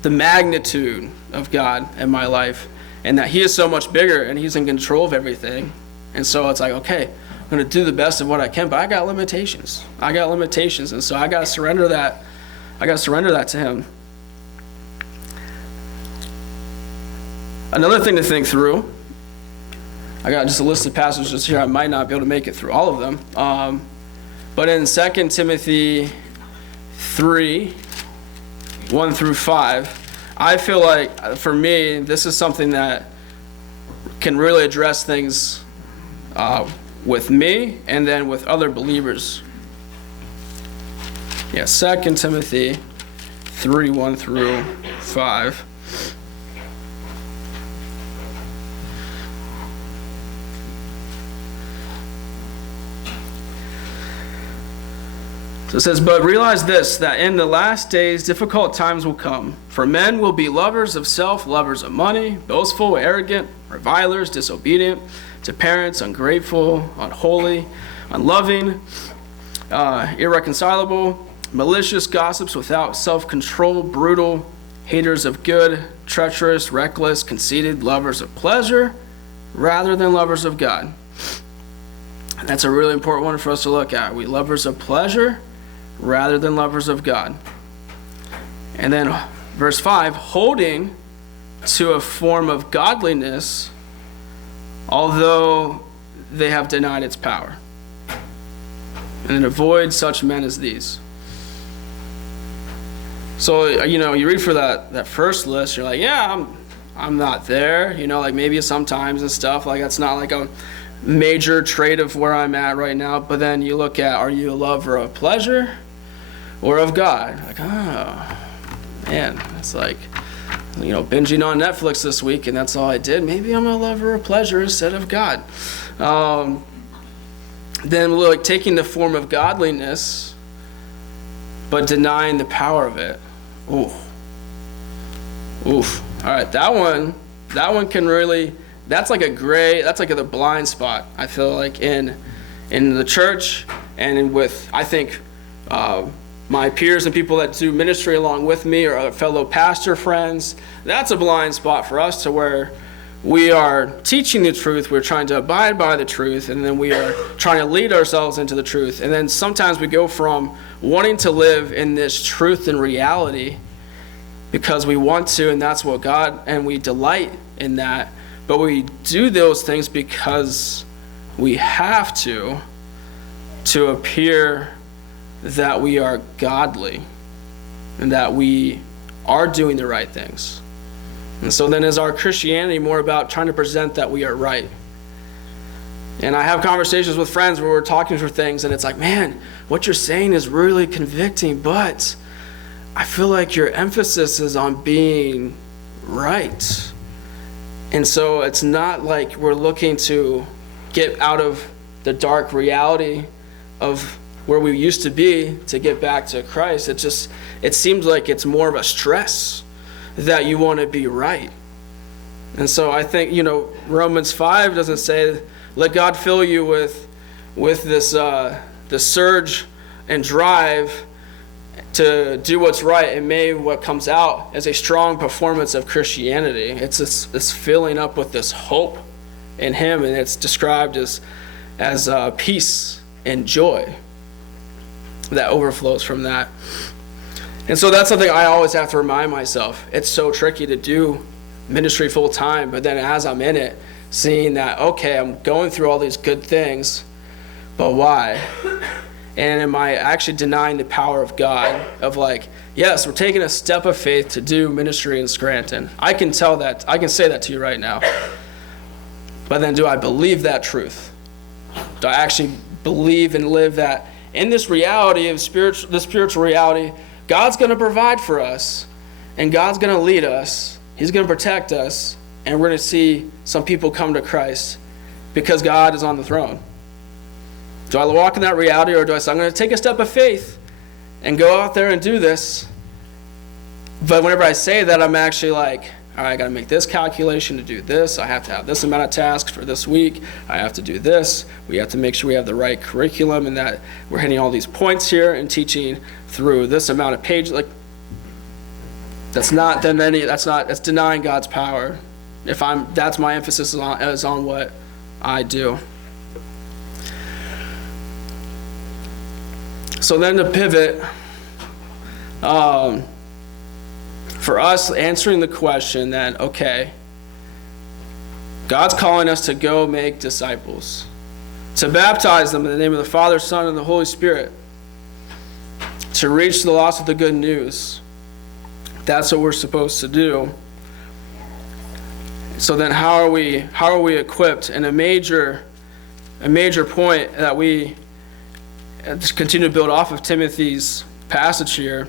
the magnitude of God in my life, and that he is so much bigger and he's in control of everything. And so it's okay, I'm going to do the best of what I can, but I got limitations. And so I got to surrender that. To him. Another thing to think through, I got just a list of passages here. I might not be able to make it through all of them. But in 2 Timothy 3, 1 through 5, I feel for me, this is something that can really address things with me and then with other believers. Yeah, 2 Timothy 3, 1 through 5. So it says, "But realize this, that in the last days difficult times will come. For men will be lovers of self, lovers of money, boastful, arrogant, revilers, disobedient to parents, ungrateful, unholy, unloving, irreconcilable, malicious, gossips, without self-control, brutal, haters of good, treacherous, reckless, conceited, lovers of pleasure rather than lovers of God." That's a really important one for us to look at. Are we lovers of pleasure rather than lovers of God? And then verse 5, "Holding to a form of godliness, although they have denied its power. And then avoid such men as these." So, you read for that first list, you're like, yeah, I'm not there. Like maybe sometimes and stuff. Like that's not like a major trait of where I'm at right now. But then you look at, are you a lover of pleasure or of God? Like, oh, man, it's like, binging on Netflix this week and that's all I did. Maybe I'm a lover of pleasure instead of God. Then look, taking the form of godliness, but denying the power of it. Oof. All right, that one can really, that's like a blind spot, I feel like, in the church and with, I think, my peers and people that do ministry along with me or other fellow pastor friends. That's a blind spot for us to where we are teaching the truth, we're trying to abide by the truth, and then we are trying to lead ourselves into the truth. And then sometimes we go from wanting to live in this truth and reality because we want to, and that's what God, and we delight in that, but we do those things because we have to appear that we are godly and that we are doing the right things. And so then is our Christianity more about trying to present that we are right? And I have conversations with friends where we're talking through things and it's like, man, what you're saying is really convicting, but I feel like your emphasis is on being right. And so it's not like we're looking to get out of the dark reality of where we used to be to get back to Christ. It seems like it's more of a stress that you want to be right. And so I think, Romans 5 doesn't say, let God fill you with this surge and drive to do what's right, and may what comes out as a strong performance of Christianity. It's this filling up with this hope in Him, and it's described as peace and joy that overflows from that. And so that's something I always have to remind myself. It's so tricky to do ministry full time, but then as I'm in it, seeing that, okay, I'm going through all these good things, but why? And am I actually denying the power of God? Of like, yes, we're taking a step of faith to do ministry in Scranton. I can say that to you right now. But then do I believe that truth? Do I actually believe and live that in this reality of the spiritual reality, God's going to provide for us, and God's going to lead us. He's going to protect us, and we're going to see some people come to Christ because God is on the throne. Do I walk in that reality, or do I say, I'm going to take a step of faith and go out there and do this? But whenever I say that, I'm actually like, all right, I got to make this calculation to do this. I have to have this amount of tasks for this week. I have to do this. We have to make sure we have the right curriculum and that we're hitting all these points here and teaching through this amount of pages. Like, that's denying God's power. That's my emphasis is on what I do. So then to pivot, for us answering the question that, okay, God's calling us to go make disciples, to baptize them in the name of the Father, Son, and the Holy Spirit, to reach the lost with the good news. That's what we're supposed to do. So then how are we equipped? And a major a major point that we just continue to build off of Timothy's passage here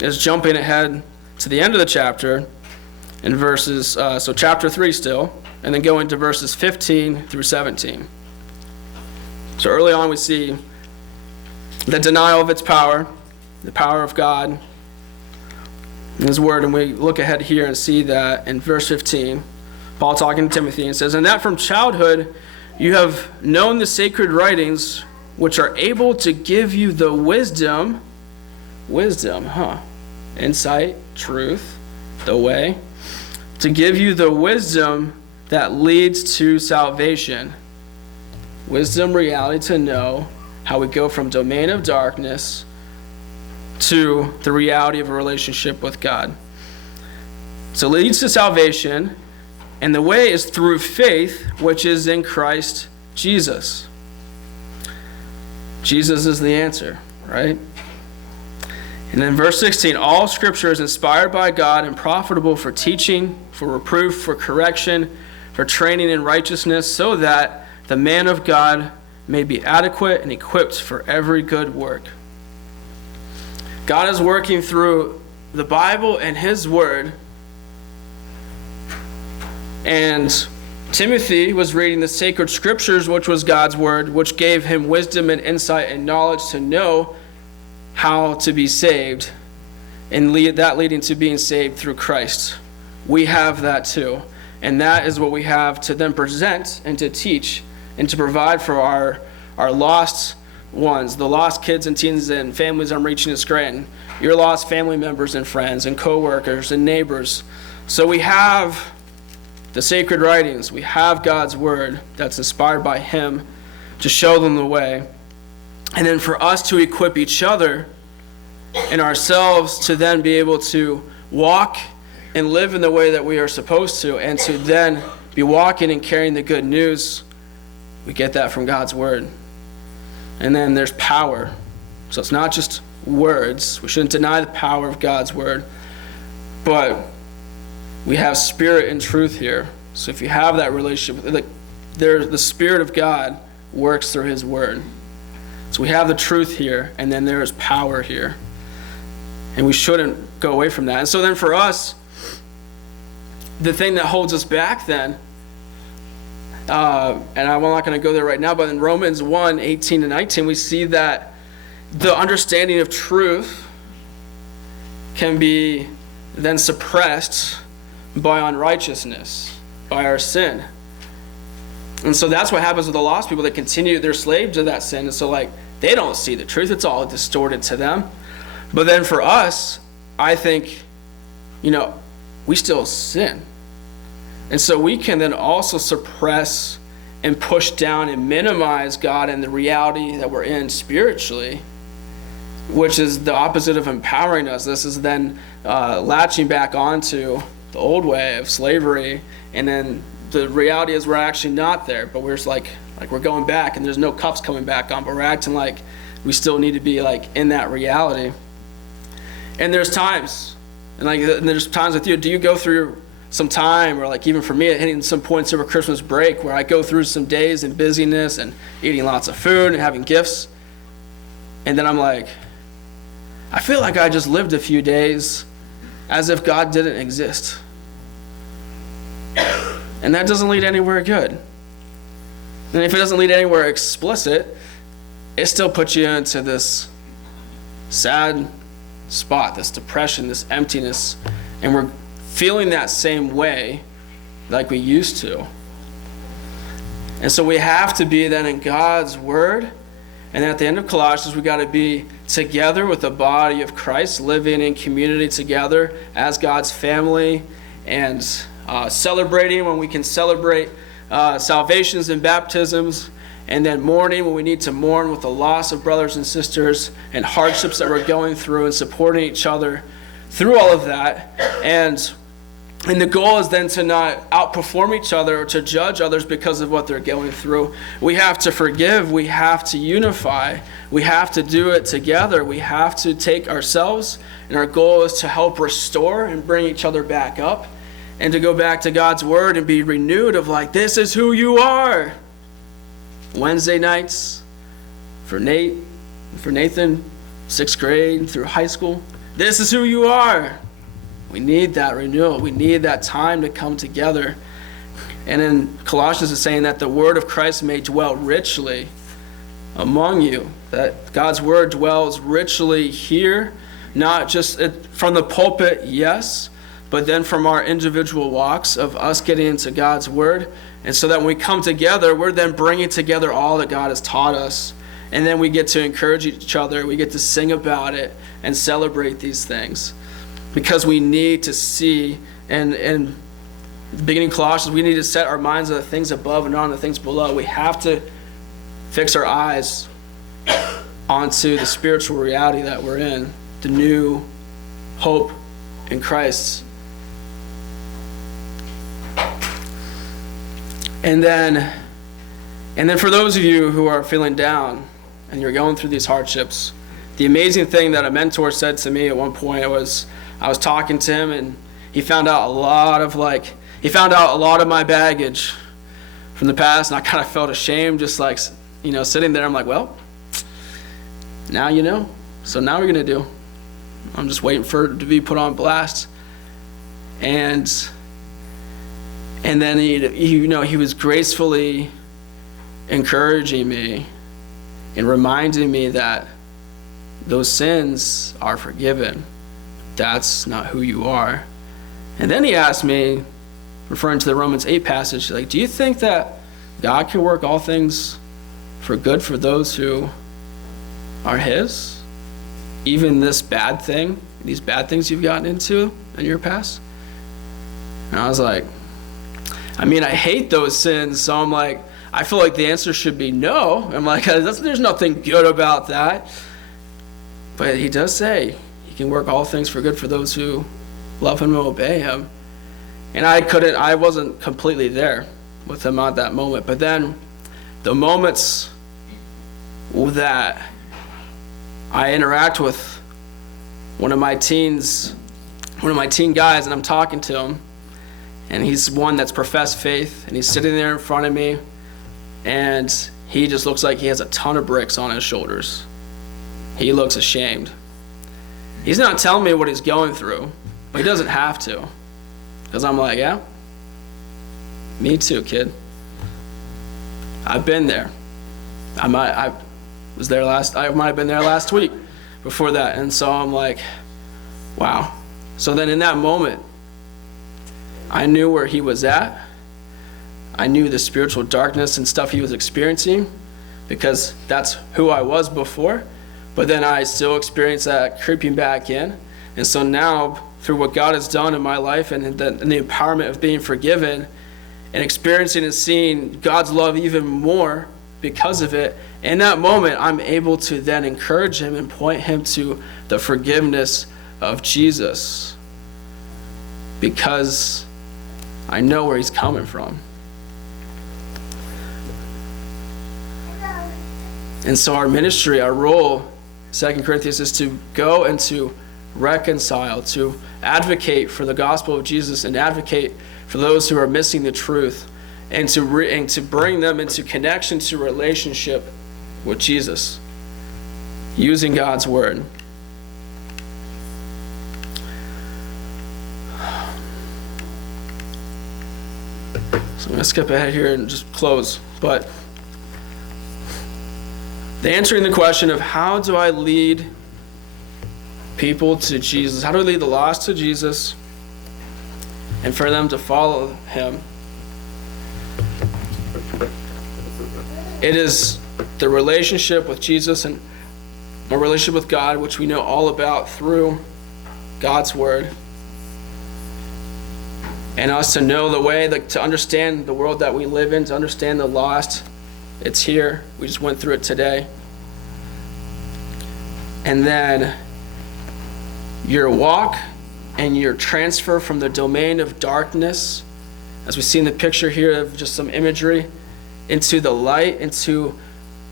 is jumping ahead to the end of the chapter in verses, so chapter 3 still, and then going to verses 15 through 17. So early on we see the denial of its power, the power of God, in His Word, and we look ahead here and see that in verse 15, Paul talking to Timothy and says, "And that from childhood you have known the sacred writings, which are able to give you the wisdom," insight, truth, the way, "to give you the wisdom that leads to salvation." Wisdom, reality, to know how we go from domain of darkness to the reality of a relationship with God. So it leads to salvation, and the way is through faith, which is in Christ Jesus. Jesus is the answer, right? And then verse 16, "All Scripture is inspired by God and profitable for teaching, for reproof, for correction, for training in righteousness, so that the man of God may be adequate and equipped for every good work." God is working through the Bible and His Word. And Timothy was reading the sacred Scriptures, which was God's Word, which gave him wisdom and insight and knowledge to know how to be saved, and that leading to being saved through Christ. We have that too. And that is what we have to then present and to teach and to provide for our lost ones, the lost kids and teens and families I'm reaching in Scranton, your lost family members and friends and co-workers and neighbors. So we have the sacred writings, we have God's Word that's inspired by Him to show them the way. And then for us to equip each other and ourselves to then be able to walk and live in the way that we are supposed to, and to then be walking and carrying the good news, we get that from God's Word. And then there's power. So it's not just words. We shouldn't deny the power of God's Word. But we have spirit and truth here. So if you have that relationship, the Spirit of God works through His Word. So we have the truth here, and then there is power here. And we shouldn't go away from that. And so then for us, the thing that holds us back then, and I'm not going to go there right now, but in Romans 1, 18 and 19, we see that the understanding of truth can be then suppressed by unrighteousness, by our sin. And so that's what happens with the lost people. They continue, they're slaves to that sin. And so they don't see the truth. It's all distorted to them. But then for us, I think, we still sin. And so we can then also suppress and push down and minimize God and the reality that we're in spiritually, which is the opposite of empowering us. This is then latching back onto the old way of slavery, and then the reality is we're actually not there, but we're just like we're going back, and there's no cuffs coming back on, but we're acting like we still need to be in that reality. And there's times, and there's times with you, do you go through some time, or even for me, hitting some points over Christmas break where I go through some days in busyness and eating lots of food and having gifts, and then I'm like, I feel like I just lived a few days as if God didn't exist. And that doesn't lead anywhere good. And if it doesn't lead anywhere explicit, it still puts you into this sad spot, this depression, this emptiness, and we're feeling that same way like we used to. And so we have to be then in God's Word. And at the end of Colossians, we got to be together with the body of Christ, living in community together as God's family, and celebrating when we can celebrate salvations and baptisms, and then mourning when we need to mourn with the loss of brothers and sisters and hardships that we're going through, and supporting each other through all of that. And the goal is then to not outperform each other or to judge others because of what they're going through. We have to forgive. We have to unify. We have to do it together. We have to take ourselves, and our goal is to help restore and bring each other back up, and to go back to God's Word and be renewed of this is who you are. Wednesday nights, for Nate, for Nathan, 6th grade through high school. This is who you are. We need that renewal. We need that time to come together. And in Colossians is saying that the word of Christ may dwell richly among you. That God's word dwells richly here, not just from the pulpit, yes, but then from our individual walks of us getting into God's word. And so that when we come together, we're then bringing together all that God has taught us. And then we get to encourage each other. We get to sing about it and celebrate these things. Because we need to see, and beginning Colossians, we need to set our minds on the things above and not on the things below. We have to fix our eyes onto the spiritual reality that we're in, the new hope in Christ. And then for those of you who are feeling down and you're going through these hardships, the amazing thing that a mentor said to me at one point was, I was talking to him and he found out a lot of my baggage from the past, and I kind of felt ashamed just sitting there. I'm like, well, now you know. So now we're going to do. I'm just waiting for it to be put on blast. And then he was gracefully encouraging me and reminding me that those sins are forgiven. That's not who you are. And then he asked me, referring to the Romans 8 passage, do you think that God can work all things for good for those who are his? Even this bad thing, these bad things you've gotten into in your past? And I was like, I hate those sins, so I'm like, I feel like the answer should be no. I'm like, there's nothing good about that. But he does say he can work all things for good for those who love him and obey him. And I wasn't completely there with him at that moment. But then the moments that I interact with one of my teen guys, and I'm talking to him, and he's one that's professed faith, and he's sitting there in front of me, and he just looks like he has a ton of bricks on his shoulders. He looks ashamed. He's not telling me what he's going through, but he doesn't have to. Because I'm like, yeah, me too, kid. I've been there. I might have been there last week before that. And so I'm like, wow. So then in that moment, I knew where he was at. I knew the spiritual darkness and stuff he was experiencing, because that's who I was before. But then I still experienced that creeping back in. And so now, through what God has done in my life and the empowerment of being forgiven and experiencing and seeing God's love even more because of it, in that moment, I'm able to then encourage him and point him to the forgiveness of Jesus, because I know where he's coming from. And so our ministry, our role, 2 Corinthians, is to go and to reconcile, to advocate for the gospel of Jesus and advocate for those who are missing the truth, and to bring them into connection to relationship with Jesus using God's word. So I'm going to skip ahead here and just close. But answering the question of how do I lead people to Jesus? How do I lead the lost to Jesus and for them to follow him? It is the relationship with Jesus and a relationship with God, which we know all about through God's word. And us to know the way, to understand the world that we live in, to understand the lost. It's here. We just went through it today. And then your walk and your transfer from the domain of darkness, as we see in the picture here of just some imagery, into the light, into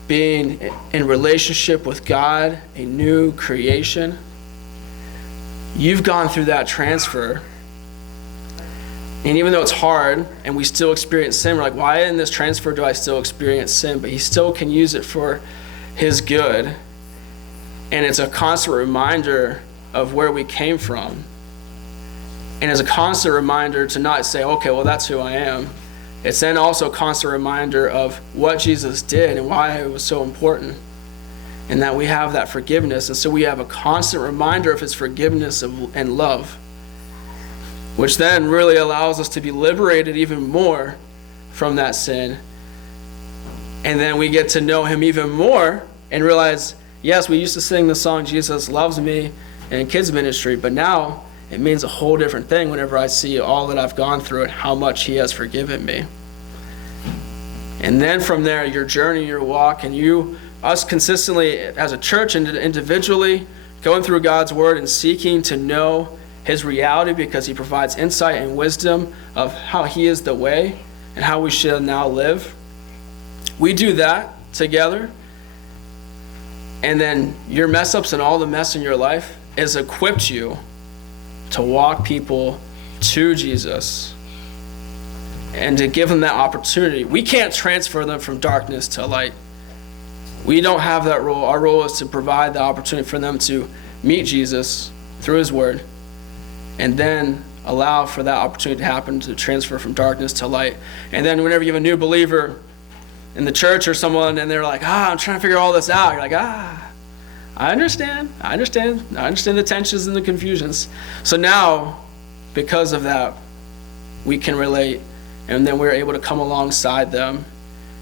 being in relationship with God, a new creation. You've gone through that transfer. And even though it's hard and we still experience sin, we're like, why in this transfer do I still experience sin? But he still can use it for his good. And it's a constant reminder of where we came from. And it's a constant reminder to not say, okay, well, that's who I am. It's then also a constant reminder of what Jesus did and why it was so important. And that we have that forgiveness. And so we have a constant reminder of his forgiveness and love, which then really allows us to be liberated even more from that sin. And then we get to know him even more and realize, yes, we used to sing the song, Jesus Loves Me, in kids ministry, but now it means a whole different thing whenever I see all that I've gone through and how much he has forgiven me. And then from there, your journey, your walk, and us consistently as a church and individually going through God's word and seeking to know his reality, because he provides insight and wisdom of how he is the way and how we should now live. We do that together, and then your mess ups and all the mess in your life has equipped you to walk people to Jesus and to give them that opportunity. We can't transfer them from darkness to light. We don't have that role. Our role is to provide the opportunity for them to meet Jesus through his word, and then allow for that opportunity to happen, to transfer from darkness to light. And then whenever you have a new believer in the church or someone, and they're like, I'm trying to figure all this out. You're like, I understand the tensions and the confusions. So now, because of that, we can relate, and then we're able to come alongside them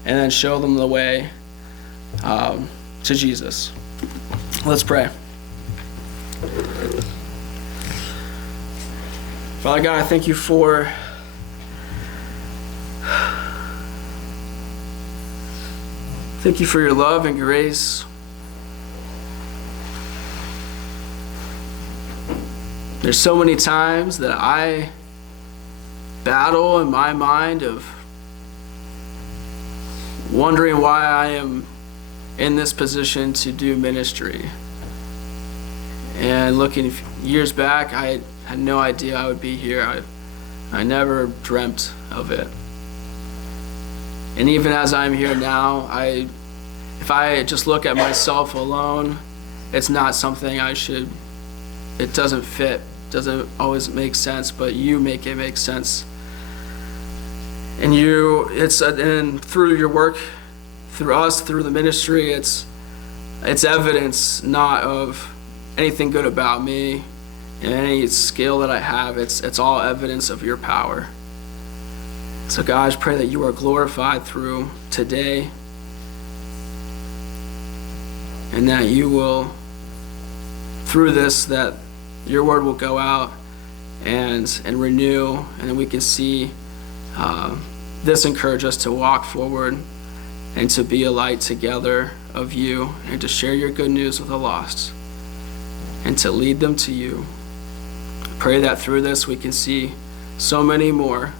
and then show them the way to Jesus. Let's pray. Father God, I thank you for your love and grace. There's so many times that I battle in my mind of wondering why I am in this position to do ministry. And looking years back, I had no idea I would be here. I never dreamt of it. And even as I'm here now, if I just look at myself alone, it's not something it doesn't fit, doesn't always make sense, but you make it make sense. And and through your work, through us, through the ministry, it's evidence not of anything good about me and any skill that I have. It's all evidence of your power. So God, I just pray that you are glorified through today, and that you will, through this, that your word will go out and renew, and then we can see this encourage us to walk forward and to be a light together of you, and to share your good news with the lost and to lead them to you. Pray that through this we can see so many more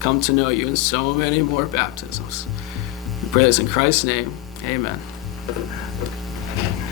come to know you and so many more baptisms. We pray this in Christ's name. Amen.